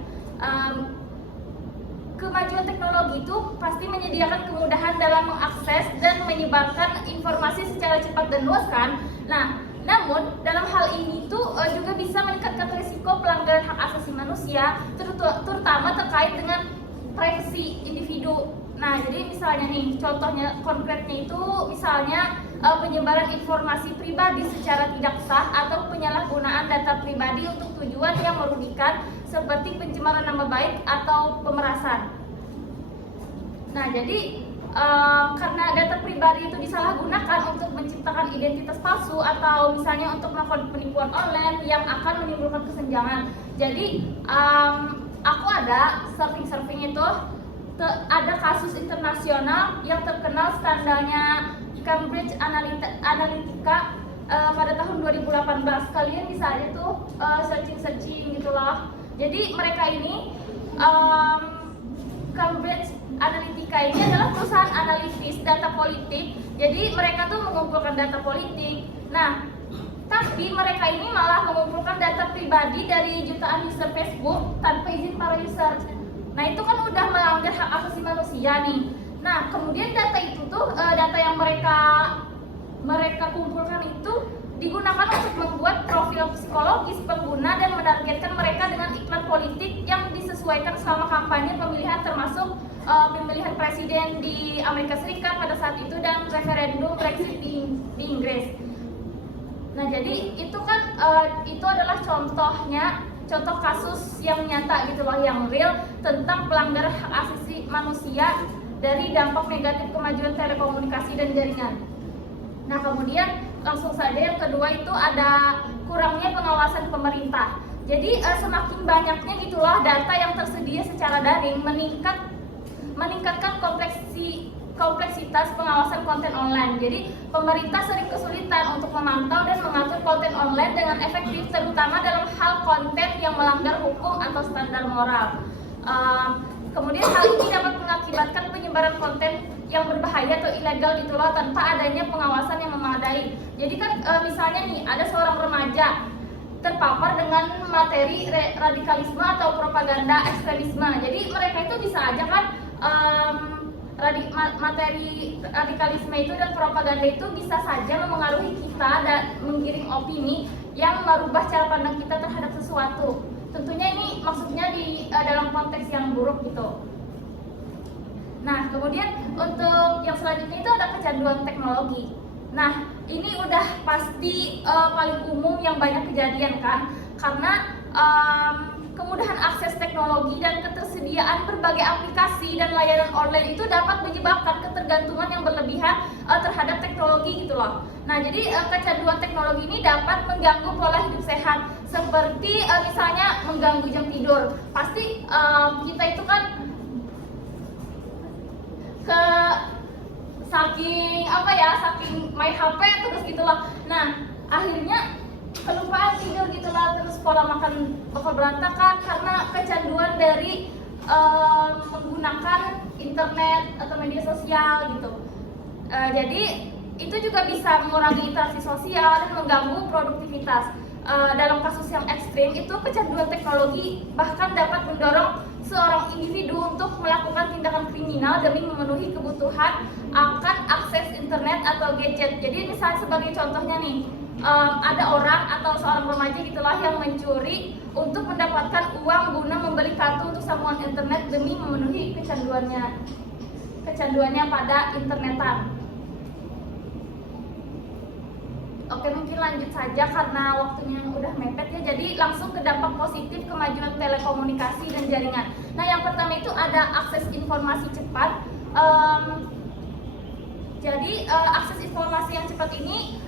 Kemajuan teknologi itu pasti menyediakan kemudahan dalam mengakses dan menyebarkan informasi secara cepat dan luas kan. Nah, namun dalam hal ini tuh juga bisa meningkatkan risiko pelanggaran hak asasi manusia, terutama terkait dengan privasi individu. Nah, jadi misalnya nih, contohnya konkretnya itu misalnya penyebaran informasi pribadi secara tidak sah atau penyalahgunaan data pribadi untuk tujuan yang merugikan seperti pencemaran nama baik atau pemerasan. Nah, jadi karena data pribadi itu disalahgunakan untuk menciptakan identitas palsu atau misalnya untuk melakukan penipuan online yang akan menimbulkan kesenjangan. Jadi aku ada surfing itu ada kasus internasional yang terkenal skandalnya Cambridge Analytica pada tahun 2018. Kalian bisa aja tuh searching gitu loh. Jadi mereka ini Cambridge Analytica ini adalah perusahaan analisis data politik. Jadi mereka tuh mengumpulkan data politik. Nah, Tapi mereka ini malah mengumpulkan data pribadi dari jutaan user Facebook tanpa izin para user. Nah itu kan udah melanggar hak asasi manusia nih. Nah kemudian data itu tuh data yang mereka kumpulkan itu digunakan untuk membuat profil psikologis pengguna dan menargetkan mereka dengan iklan politik yang disesuaikan selama kampanye pemilihan, termasuk pemilihan presiden di Amerika Serikat pada saat itu dan referendum Brexit di Inggris. Nah jadi itu kan itu adalah contoh kasus yang nyata gitu loh, yang real tentang pelanggaran hak asasi manusia dari dampak negatif kemajuan telekomunikasi dan jaringan. Nah kemudian langsung saja yang kedua itu ada kurangnya pengawasan pemerintah. Jadi semakin banyaknya gitulah data yang tersedia secara daring meningkatkan kompleksitas pengawasan konten online. Jadi pemerintah sering kesulitan untuk memantau dan mengatur konten online dengan efektif, terutama dalam hal konten yang melanggar hukum atau standar moral. Kemudian hal ini dapat mengakibatkan penyebaran konten yang berbahaya atau ilegal gitu loh, tanpa adanya pengawasan yang memadai. Jadi kan misalnya nih ada seorang remaja terpapar dengan materi radikalisme atau propaganda ekstremisme. Jadi mereka itu bisa aja kan materi radikalisme itu dan propaganda itu bisa saja mempengaruhi kita dan menggiring opini yang merubah cara pandang kita terhadap sesuatu. Tentunya ini maksudnya di dalam konteks yang buruk gitu. Nah, kemudian untuk yang selanjutnya itu ada kecanduan teknologi. Nah, ini udah pasti paling umum yang banyak kejadian kan, karena kemudahan akses teknologi dan ketersediaan berbagai aplikasi dan layanan online itu dapat menyebabkan ketergantungan yang berlebihan terhadap teknologi gitu loh. Nah, jadi kecanduan teknologi ini dapat mengganggu pola hidup sehat, seperti misalnya mengganggu jam tidur. Pasti kita itu kan saking main HP terus gitulah. Nah, akhirnya kelupaan tidur gitulah, terus pola makan bakal berantakan karena kecanduan dari menggunakan internet atau media sosial gitu. Jadi itu juga bisa mengurangi interaksi sosial dan mengganggu produktivitas. Dalam kasus yang ekstrim itu kecanduan teknologi bahkan dapat mendorong seorang individu untuk melakukan tindakan kriminal demi memenuhi kebutuhan akan akses internet atau gadget. Jadi misalnya sebagai contohnya nih, ada orang atau seorang remaja gitulah yang mencuri untuk mendapatkan uang guna membeli kartu untuk sambungan internet demi memenuhi kecanduannya pada internetan. Oke, mungkin lanjut saja karena waktunya udah mepet ya. Jadi langsung ke dampak positif kemajuan telekomunikasi dan jaringan. Nah, yang pertama itu ada akses informasi cepat. Jadi akses informasi yang cepat ini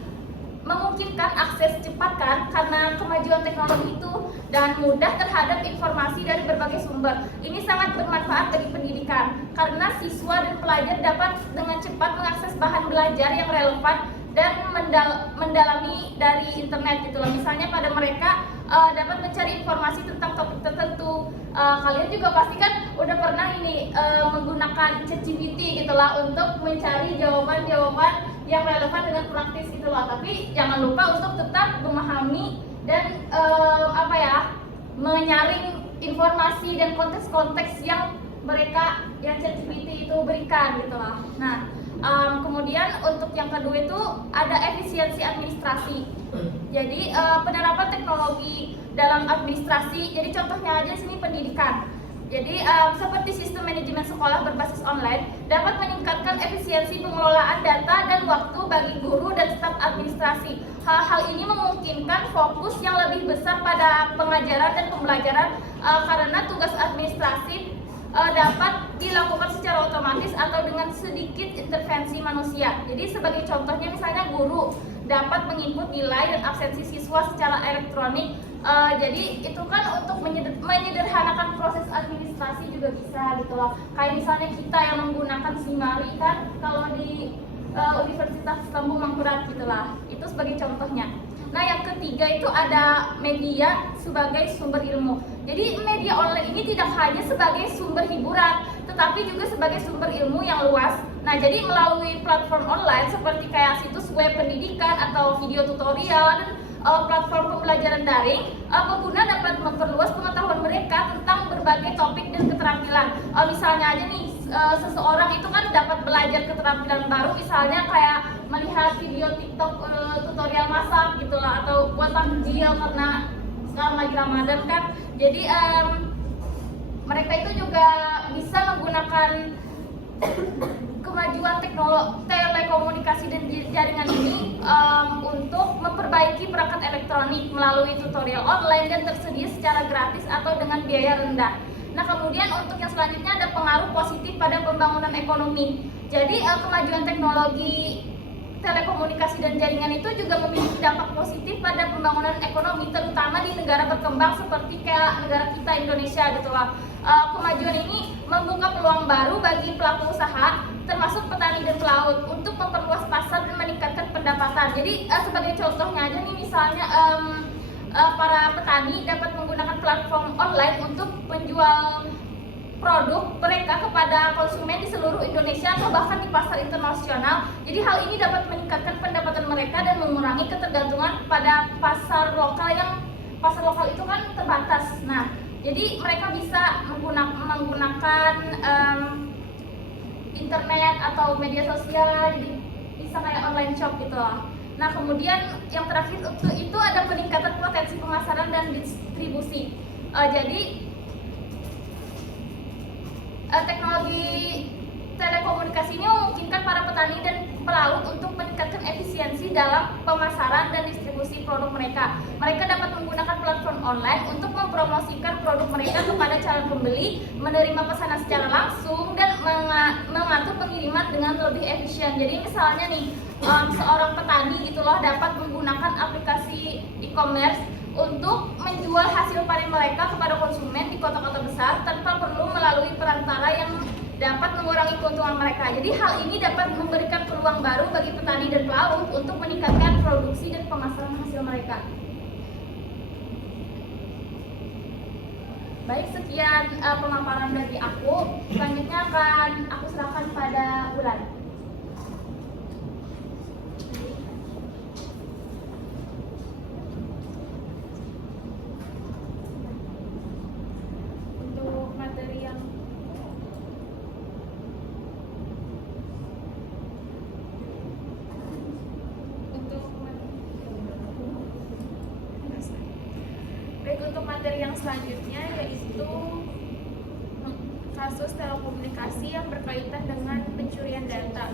memungkinkan akses cepat kan, karena kemajuan teknologi itu dan mudah terhadap informasi dari berbagai sumber. Ini sangat bermanfaat bagi pendidikan karena siswa dan pelajar dapat dengan cepat mengakses bahan belajar yang relevan dan mendalami dari internet gitu loh. Misalnya pada mereka dapat mencari informasi tentang topik tertentu. Kalian juga pasti kan udah pernah ini menggunakan ChatGPT gitu lah untuk mencari jawaban-jawaban yang relevan dengan praktis gitu loh. Tapi jangan lupa untuk tetap memahami dan menyaring informasi dan konteks-konteks yang ChatGPT itu berikan gitu lah. Nah, kemudian untuk yang kedua itu ada efisiensi administrasi. Jadi penerapan teknologi dalam administrasi. Jadi contohnya aja sini pendidikan. Jadi seperti sistem manajemen sekolah berbasis online dapat meningkatkan efisiensi pengelolaan data dan waktu bagi guru dan staf administrasi. Hal ini memungkinkan fokus yang lebih besar pada pengajaran dan pembelajaran karena tugas administratif dapat dilakukan secara otomatis atau dengan sedikit intervensi manusia. Jadi sebagai contohnya misalnya guru dapat menginput nilai dan absensi siswa secara elektronik. Jadi itu kan untuk menyederhanakan proses administrasi juga bisa gitu loh. Kayak misalnya kita yang menggunakan Simari kan kalau di Universitas Lambung Mangkurat gitulah. Itu sebagai contohnya. Nah, yang ketiga itu ada media sebagai sumber ilmu. Jadi media online ini tidak hanya sebagai sumber hiburan, tetapi juga sebagai sumber ilmu yang luas. Nah, jadi melalui platform online seperti kayak situs web pendidikan atau video tutorial dan platform pembelajaran daring, pengguna dapat memperluas pengetahuan mereka tentang berbagai topik dan keterampilan. Misalnya aja nih, seseorang itu kan dapat belajar keterampilan baru, misalnya kayak melihat video TikTok tutorial masak gitulah, atau buat takjil karena sekarang lagi Ramadan kan. Jadi mereka itu juga bisa menggunakan kemajuan telekomunikasi dan jaringan ini untuk memperbaiki perangkat elektronik melalui tutorial online dan tersedia secara gratis atau dengan biaya rendah. Nah, kemudian untuk yang selanjutnya ada pengaruh positif pada pembangunan ekonomi. Jadi kemajuan teknologi telekomunikasi dan jaringan itu juga memiliki dampak positif pada pembangunan ekonomi, terutama di negara berkembang seperti kayak negara kita Indonesia gitu lah. Kemajuan ini membuka peluang baru bagi pelaku usaha, termasuk petani dan pelaut, untuk memperluas pasar dan meningkatkan pendapatan. Jadi sebagai contohnya aja nih, misalnya para petani dapat menggunakan platform online untuk menjual produk mereka kepada konsumen di seluruh Indonesia atau bahkan di pasar internasional. Jadi hal ini dapat meningkatkan pendapatan mereka dan mengurangi ketergantungan pada pasar lokal itu kan terbatas. Nah, jadi mereka bisa menggunakan internet atau media sosial, jadi bisa kayak online shop gitu lah. Nah, kemudian yang terakhir itu ada peningkatan potensi pemasaran dan distribusi. Jadi teknologi telekomunikasi ini memungkinkan para petani dan pelaut untuk meningkatkan efisiensi dalam pemasaran dan distribusi produk mereka. Mereka dapat menggunakan platform online untuk mempromosikan produk mereka kepada calon pembeli, menerima pesanan secara langsung, dan mengatur pengiriman dengan lebih efisien. Jadi misalnya nih, seorang petani gitu loh dapat menggunakan aplikasi e-commerce untuk menjual hasil panen mereka kepada konsumen di kota-kota besar tanpa perlu melalui perantara yang dapat mengurangi keuntungan mereka. Jadi hal ini dapat memberikan peluang baru bagi petani dan pelaut untuk meningkatkan produksi dan pemasaran hasil mereka. Baik, sekian pemaparan dari aku. Selanjutnya akan aku serahkan pada Bulan. Untuk materi yang selanjutnya yaitu kasus telekomunikasi yang berkaitan dengan pencurian data.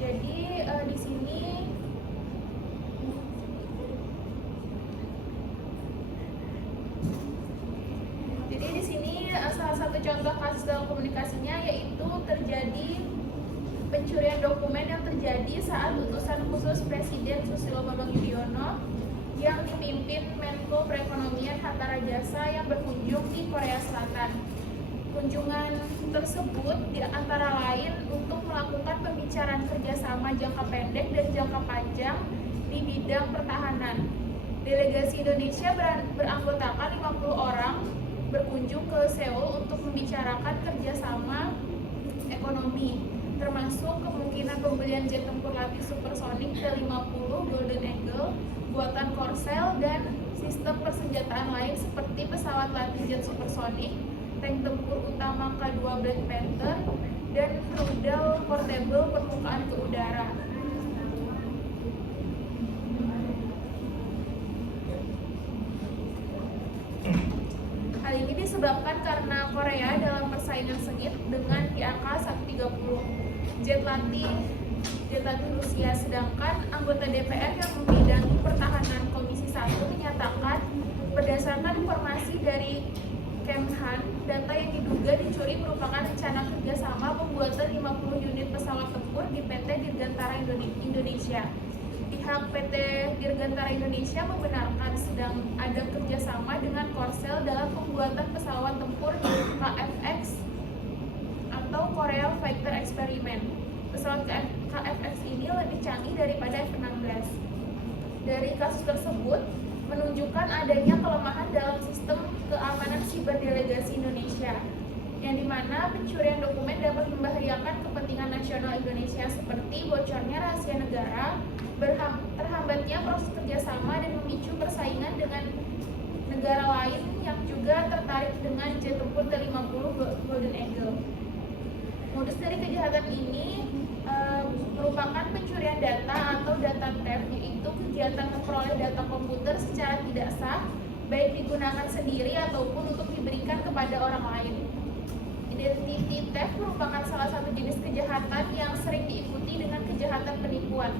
Jadi di sini salah satu contoh kasus telekomunikasinya yaitu terjadi pencurian dokumen yang terjadi saat utusan khusus Presiden Susilo Bambang Yudhoyono yang dipimpin Menko Perekonomian Hatta Rajasa yang berkunjung di Korea Selatan. Kunjungan tersebut antara lain untuk melakukan pembicaraan kerjasama jangka pendek dan jangka panjang di bidang pertahanan. Delegasi Indonesia beranggotakan 50 orang berkunjung ke Seoul untuk membicarakan kerjasama ekonomi, termasuk kemungkinan pembelian jet tempur latih supersonik T-50 Golden Eagle buatan Korsel dan sistem persenjataan lain seperti pesawat latih jet supersonik, tank tempur utama K-2 Black Panther, dan rudal portable permukaan ke udara. Hal ini disebabkan karena Korea dalam persaingan sengit dengan di angka 130 jet latih Rusia, sedangkan anggota DPR yang membidangi pertahanan Komisi 1 menyatakan berdasarkan informasi dari Kemhan, data yang diduga dicuri merupakan rencana kerjasama pembuatan 50 unit pesawat tempur di PT Dirgantara Indonesia. Pihak PT Dirgantara Indonesia membenarkan sedang ada kerjasama dengan Korsel dalam pembuatan pesawat tempur KFX atau Korea Fighter Experiment. Pesawat KFX ini lebih canggih daripada F-16. Dari kasus tersebut menunjukkan adanya kelemahan dalam sistem keamanan siber delegasi Indonesia, yang dimana pencurian dokumen dapat membahayakan kepentingan nasional nasional Indonesia seperti bocornya rahasia negara, terhambatnya proses kerjasama dan memicu persaingan dengan negara lain yang juga tertarik dengan jet tempur T-50 Golden Eagle. Modus dari kejahatan ini merupakan pencurian data atau data theft, yaitu kegiatan memperoleh data komputer secara tidak sah, baik digunakan sendiri ataupun untuk diberikan kepada orang lain. Identity theft merupakan salah satu jenis kejahatan yang sering diikuti dengan kejahatan penipuan.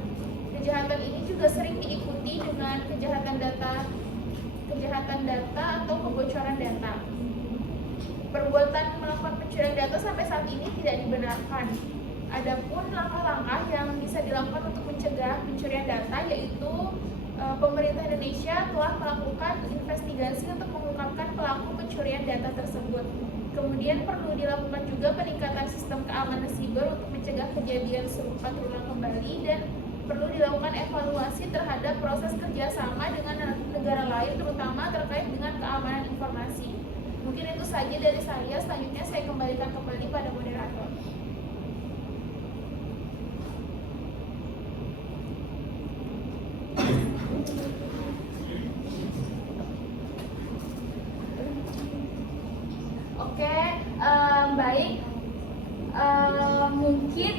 Kejahatan ini juga sering diikuti dengan kejahatan data atau kebocoran data. Perbuatan melakukan pencurian data sampai saat ini tidak dibenarkan. Adapun langkah-langkah yang bisa dilakukan untuk mencegah pencurian data yaitu pemerintah Indonesia telah melakukan investigasi untuk mengungkapkan pelaku pencurian data tersebut. Kemudian perlu dilakukan juga peningkatan sistem keamanan siber untuk mencegah kejadian serupa terulang kembali, dan perlu dilakukan evaluasi terhadap proses kerjasama dengan negara lain, terutama terkait dengan keamanan informasi. Mungkin itu saja dari saya. Selanjutnya saya kembalikan kembali pada moderator. Oke, baik. Mungkin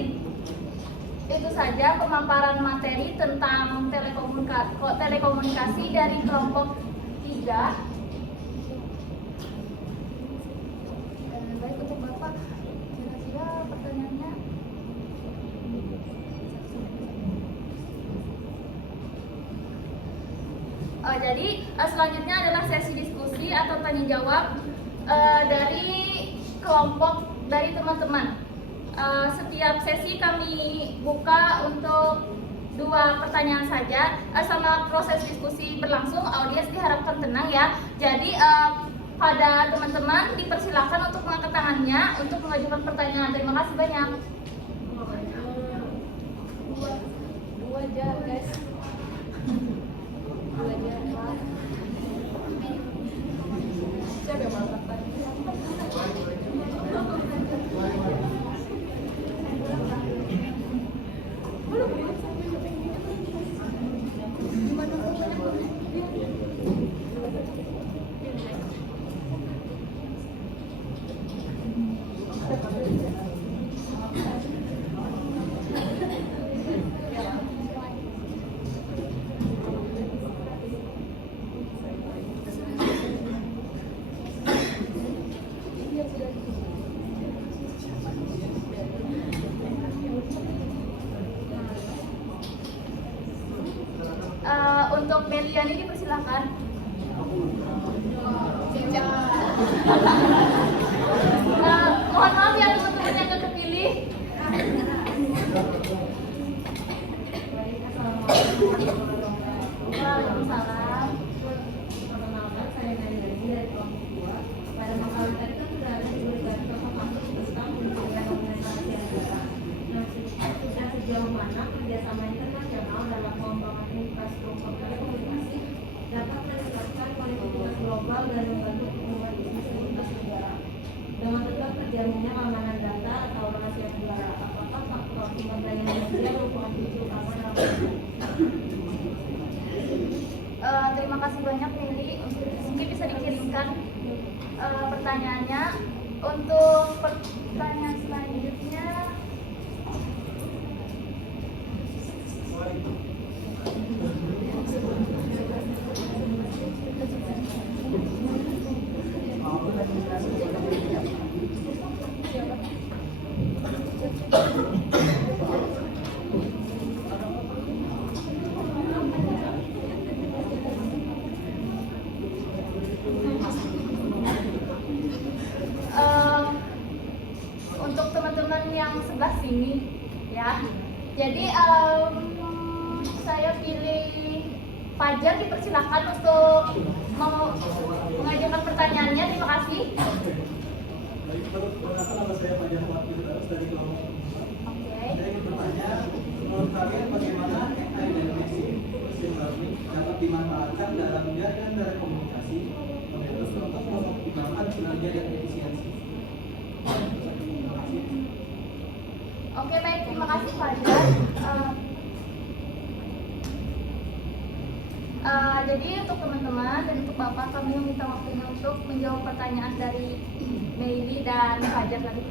itu saja pemaparan materi tentang telekomunikasi dari kelompok 3. Baik, untuk Bapak, kira-kira pertanyaannya? Jadi selanjutnya adalah sesi diskusi atau tanya jawab dari kelompok dari teman-teman. Setiap sesi kami buka untuk 2 pertanyaan saja. Sama proses diskusi berlangsung, audiens diharapkan tenang ya. Jadi pada teman-teman dipersilakan untuk mengangkat tangannya untuk mengajukan pertanyaan. Terima kasih banyak. 2 aja guys. 2 aja. Siapa yang mau angkat? Untuk Meliani dipersilakan. Mohon maaf ya teman-teman yang gak kepilih. Waalaikumsalam. Perkenalkan, saya Nadia dari kelompok 2. Pada makalah tadi kan sudah ada diberikan informasi tentang pencurian organisasi negara. Nah, sejauh mana kerjasama internasional dalam pengembangan infrastruktur telekomunikasi dapat meningkatkan konektivitas global dan membantu pertumbuhan bisnis lintas negara dengan tetap terjaminnya keamanan data atau rahasia negara. Apakah faktor pemberdayaan manusia merupakan kunci utama dalam Terima kasih banyak Meli. Mungkin bisa dikirimkan pertanyaannya. Untuk pertanyaan selanjutnya, untuk teman-teman yang sebelah sini ya. Jadi saya pilih Fajar, dipersilakan untuk mengajukan pertanyaannya. Terima kasih. Perkenalkan, nama saya Fajar dari kelompok 4. Saya ingin bertanya, menurut kalian bagaimana AI dan machine learning dapat dimanfaatkan dalam jaringan telekomunikasi untuk mengoptimalkan kinerja dan efisiensi? Oke, baik, terima kasih Fajar. Jadi untuk teman-teman dan untuk Bapak, kami meminta waktunya untuk menjawab pertanyaan dari Meili dan Fajar tadi.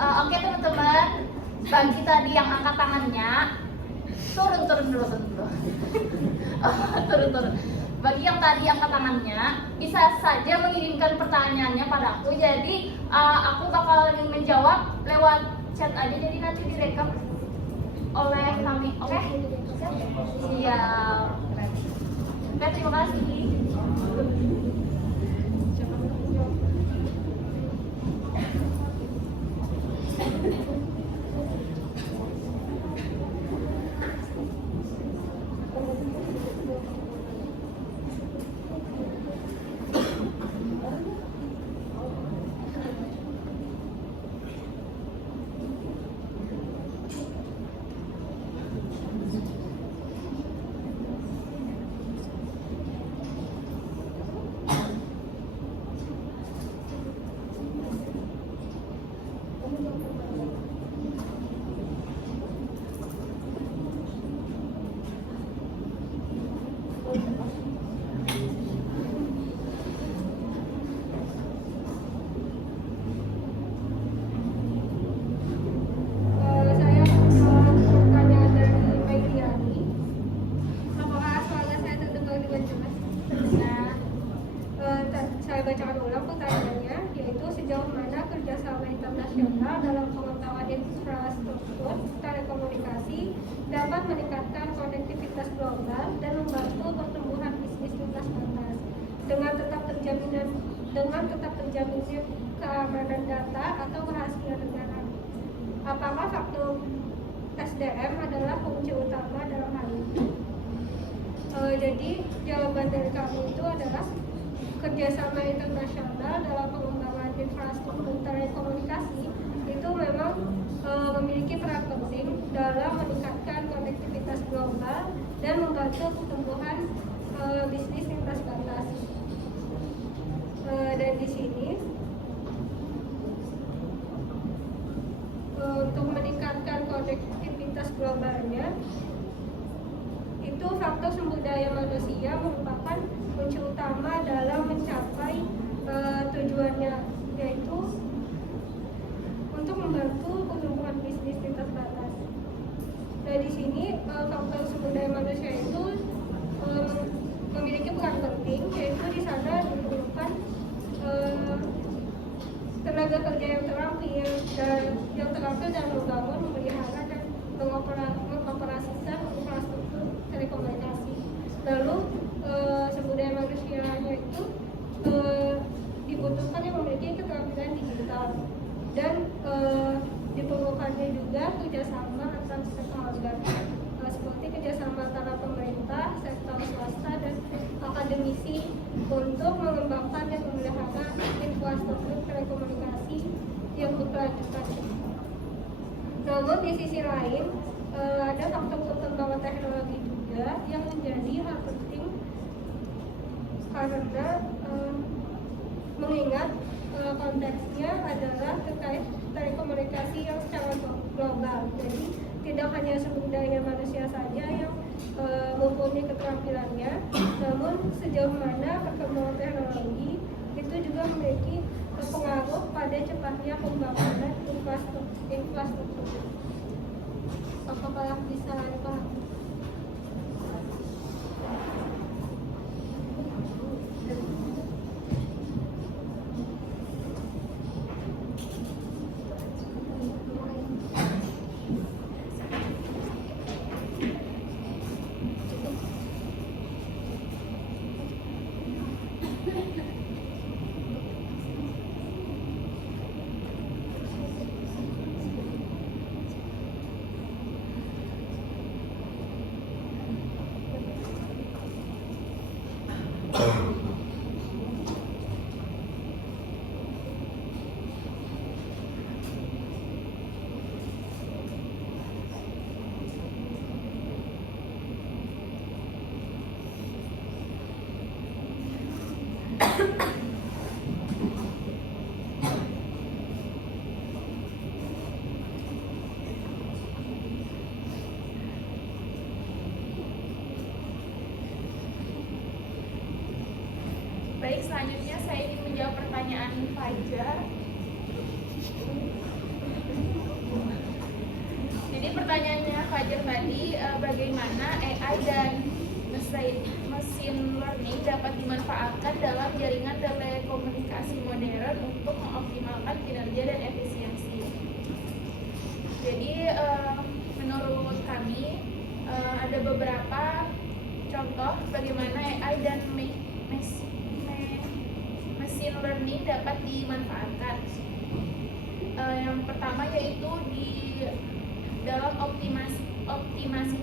Oke teman-teman, bagi tadi yang angkat tangannya, turun dulu. Turun. Bagi yang tadi angkat tangannya, bisa saja mengirimkan pertanyaannya padaku. Jadi aku bakal menjawab lewat chat aja. Jadi nanti direkam oleh kami. Oke? Siap. Oke, terima kasih. Saya punya pertanyaan dari Meiliani. Apakah suara saya terdengar dengan jelas? Saya bacakan ulang pertanyaannya, yaitu sejauh mana kerjasama internasional dalam pengetahuan infrastruktur telekomunikasi dapat meningkatkan konektivitas global dan membantu pertumbuhan bisnis lintas batas dengan tetap terjaminnya keamanan data atau rahasia negara. Apakah faktor SDM adalah kunci utama dalam hal ini? Jadi jawaban dari kami itu adalah kerjasama internasional dalam pengembangan infrastruktur telekomunikasi itu memang memiliki peran penting dalam meningkatkan konektivitas global dan membantu pertumbuhan bisnis lintas batas. Dan di sini untuk meningkatkan konektivitas globalnya itu faktor sumber daya manusia merupakan kunci utama dalam mencapai tujuannya, yaitu untuk membantu pertumbuhan bisnis lintas batas. Nah di sini faktor sumber daya manusia itu memiliki peran penting, yaitu di sana diperlukan tenaga kerja yang terampil dan membangun, memelihara dan mengoperasikan infrastruktur telekomunikasi. Lalu sumber daya manusianya itu dibutuhkan yang memiliki keterampilan digital dan diperlukannya juga kerjasama antar stakeholder seperti kerjasama antara pemerintah, sektor swasta dan akademisi untuk mengembangkan dan memelihara infrastruktur telekomunikasi yang berkelanjutan. Namun di sisi lain ada faktor perkembangan teknologi juga yang menjadi hal penting karena mengingat konteksnya adalah terkait telekomunikasi yang secara global. Jadi tidak hanya sumber daya manusia saja yang mumpuni keterampilannya, namun sejauh mana perkembangan teknologi itu juga memiliki pengaruh pada cepatnya pembangunan infrastruktur. Apakah bisa dipahami? Baik, selanjutnya saya ingin menjawab pertanyaan Fajar. Jadi pertanyaannya Fajar tadi, bagaimana AI dan mesin learning dapat dimanfaatkan dalam jaringan telekomunikasi modern untuk mengoptimalkan kinerja dan efisiensi. Jadi menurut kami ada beberapa contoh bagaimana AI dan mesin learning dapat dimanfaatkan. Yang pertama yaitu di dalam optimasi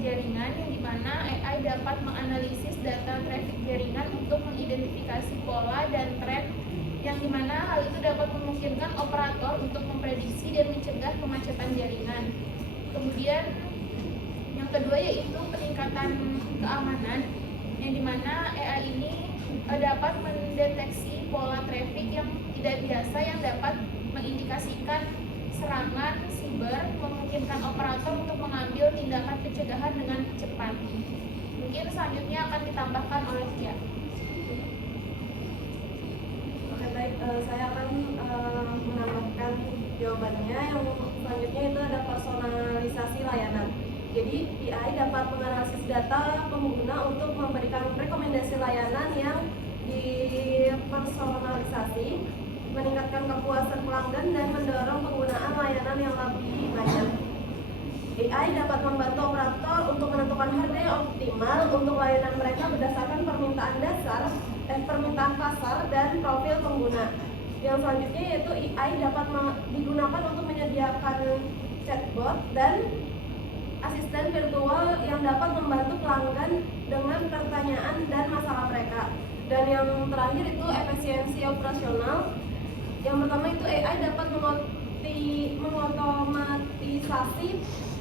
jaringan, yang dimana AI dapat menganalisis data traffic jaringan untuk mengidentifikasi pola dan tren, yang dimana hal itu dapat memungkinkan operator untuk memprediksi dan mencegah kemacetan jaringan. Kemudian yang kedua yaitu peningkatan keamanan, yang dimana AI ini dapat mendeteksi pola traffic yang tidak biasa yang dapat mengindikasikan serangan siber, memungkinkan operator untuk mengambil tindakan pencegahan dengan cepat. Mungkin selanjutnya akan ditambahkan oleh Tia. Oke, baik, saya akan menambahkan jawabannya. Yang selanjutnya itu ada personalisasi layanan. Jadi AI dapat menganalisis data pengguna untuk memberikan rekomendasi layanan yang dipersonalisasi, meningkatkan kepuasan pelanggan dan mendorong penggunaan layanan yang lebih banyak. AI dapat membantu operator untuk menentukan harga yang optimal untuk layanan mereka berdasarkan permintaan dasar, permintaan pasar dan profil pengguna. Yang selanjutnya yaitu AI dapat digunakan untuk menyediakan chatbot dan asisten virtual yang dapat membantu pelanggan dengan pertanyaan dan masalah mereka. Dan yang terakhir itu efisiensi operasional. Yang pertama itu AI dapat mengotomatisasi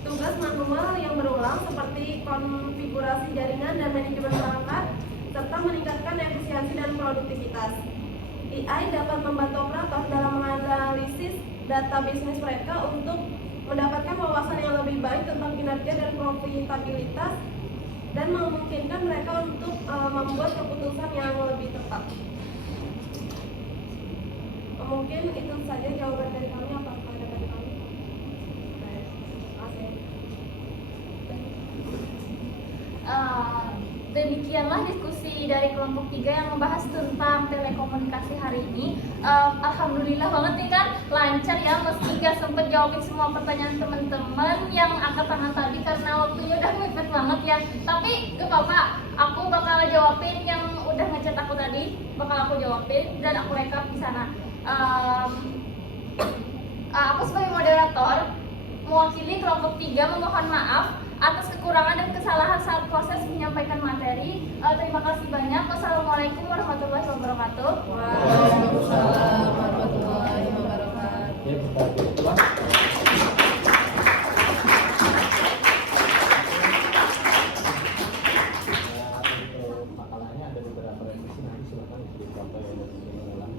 tugas manual yang berulang seperti konfigurasi jaringan dan manajemen perangkat, serta meningkatkan efisiensi dan produktivitas. AI dapat membantu operator dalam menganalisis data bisnis mereka untuk mendapatkan wawasan yang lebih baik tentang kinerja dan profitabilitas, dan memungkinkan mereka untuk membuat keputusan yang lebih tepat. Mungkin itu saja jawaban dari kami. Apakah ada dari kami? Demikianlah diskusi dari kelompok 3 yang membahas tentang telekomunikasi hari ini. Alhamdulillah banget nih kan, lancar ya, meski gak sempet jawabin semua pertanyaan teman-teman yang angkat tangan tadi karena waktunya udah mepet banget ya. Tapi gak apa-apa, aku bakal jawabin yang udah ngechat aku tadi, bakal aku jawabin dan aku rekap di sana. Aku sebagai moderator mewakili kelompok 3 memohon maaf atas kekurangan dan kesalahan saat proses menyampaikan materi. Terima kasih banyak. Wassalamualaikum warahmatullahi wabarakatuh. Waalaikumsalam warahmatullahi wabarakatuh. Ya, kita tutup. Untuk makalahnya ada beberapa revisi, nanti silakan dicontoh ya dari ulang.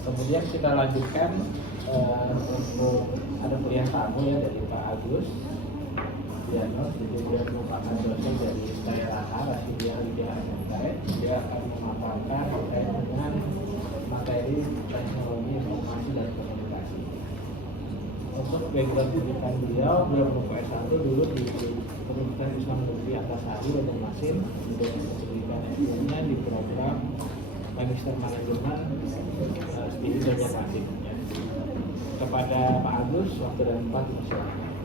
Kemudian kita lanjutkan untuk ada kuliah tamu ya dari Pak Agus Diano, dia merupakan dosen dari STIRAH Rasidia Widya MKS. Dia akan memaparkan terkait dengan materi teknologi informasi dan komunikasi. Untuk background pendidikan beliau menempuh S1 dulu di Universitas Islam Negeri Antasari Banjarmasin, untuk pendidikan S2-nya di program Magister Manajemen Studi Banjarmasin. Kepada Pak Agus, waktu dan tempat dipersilakan.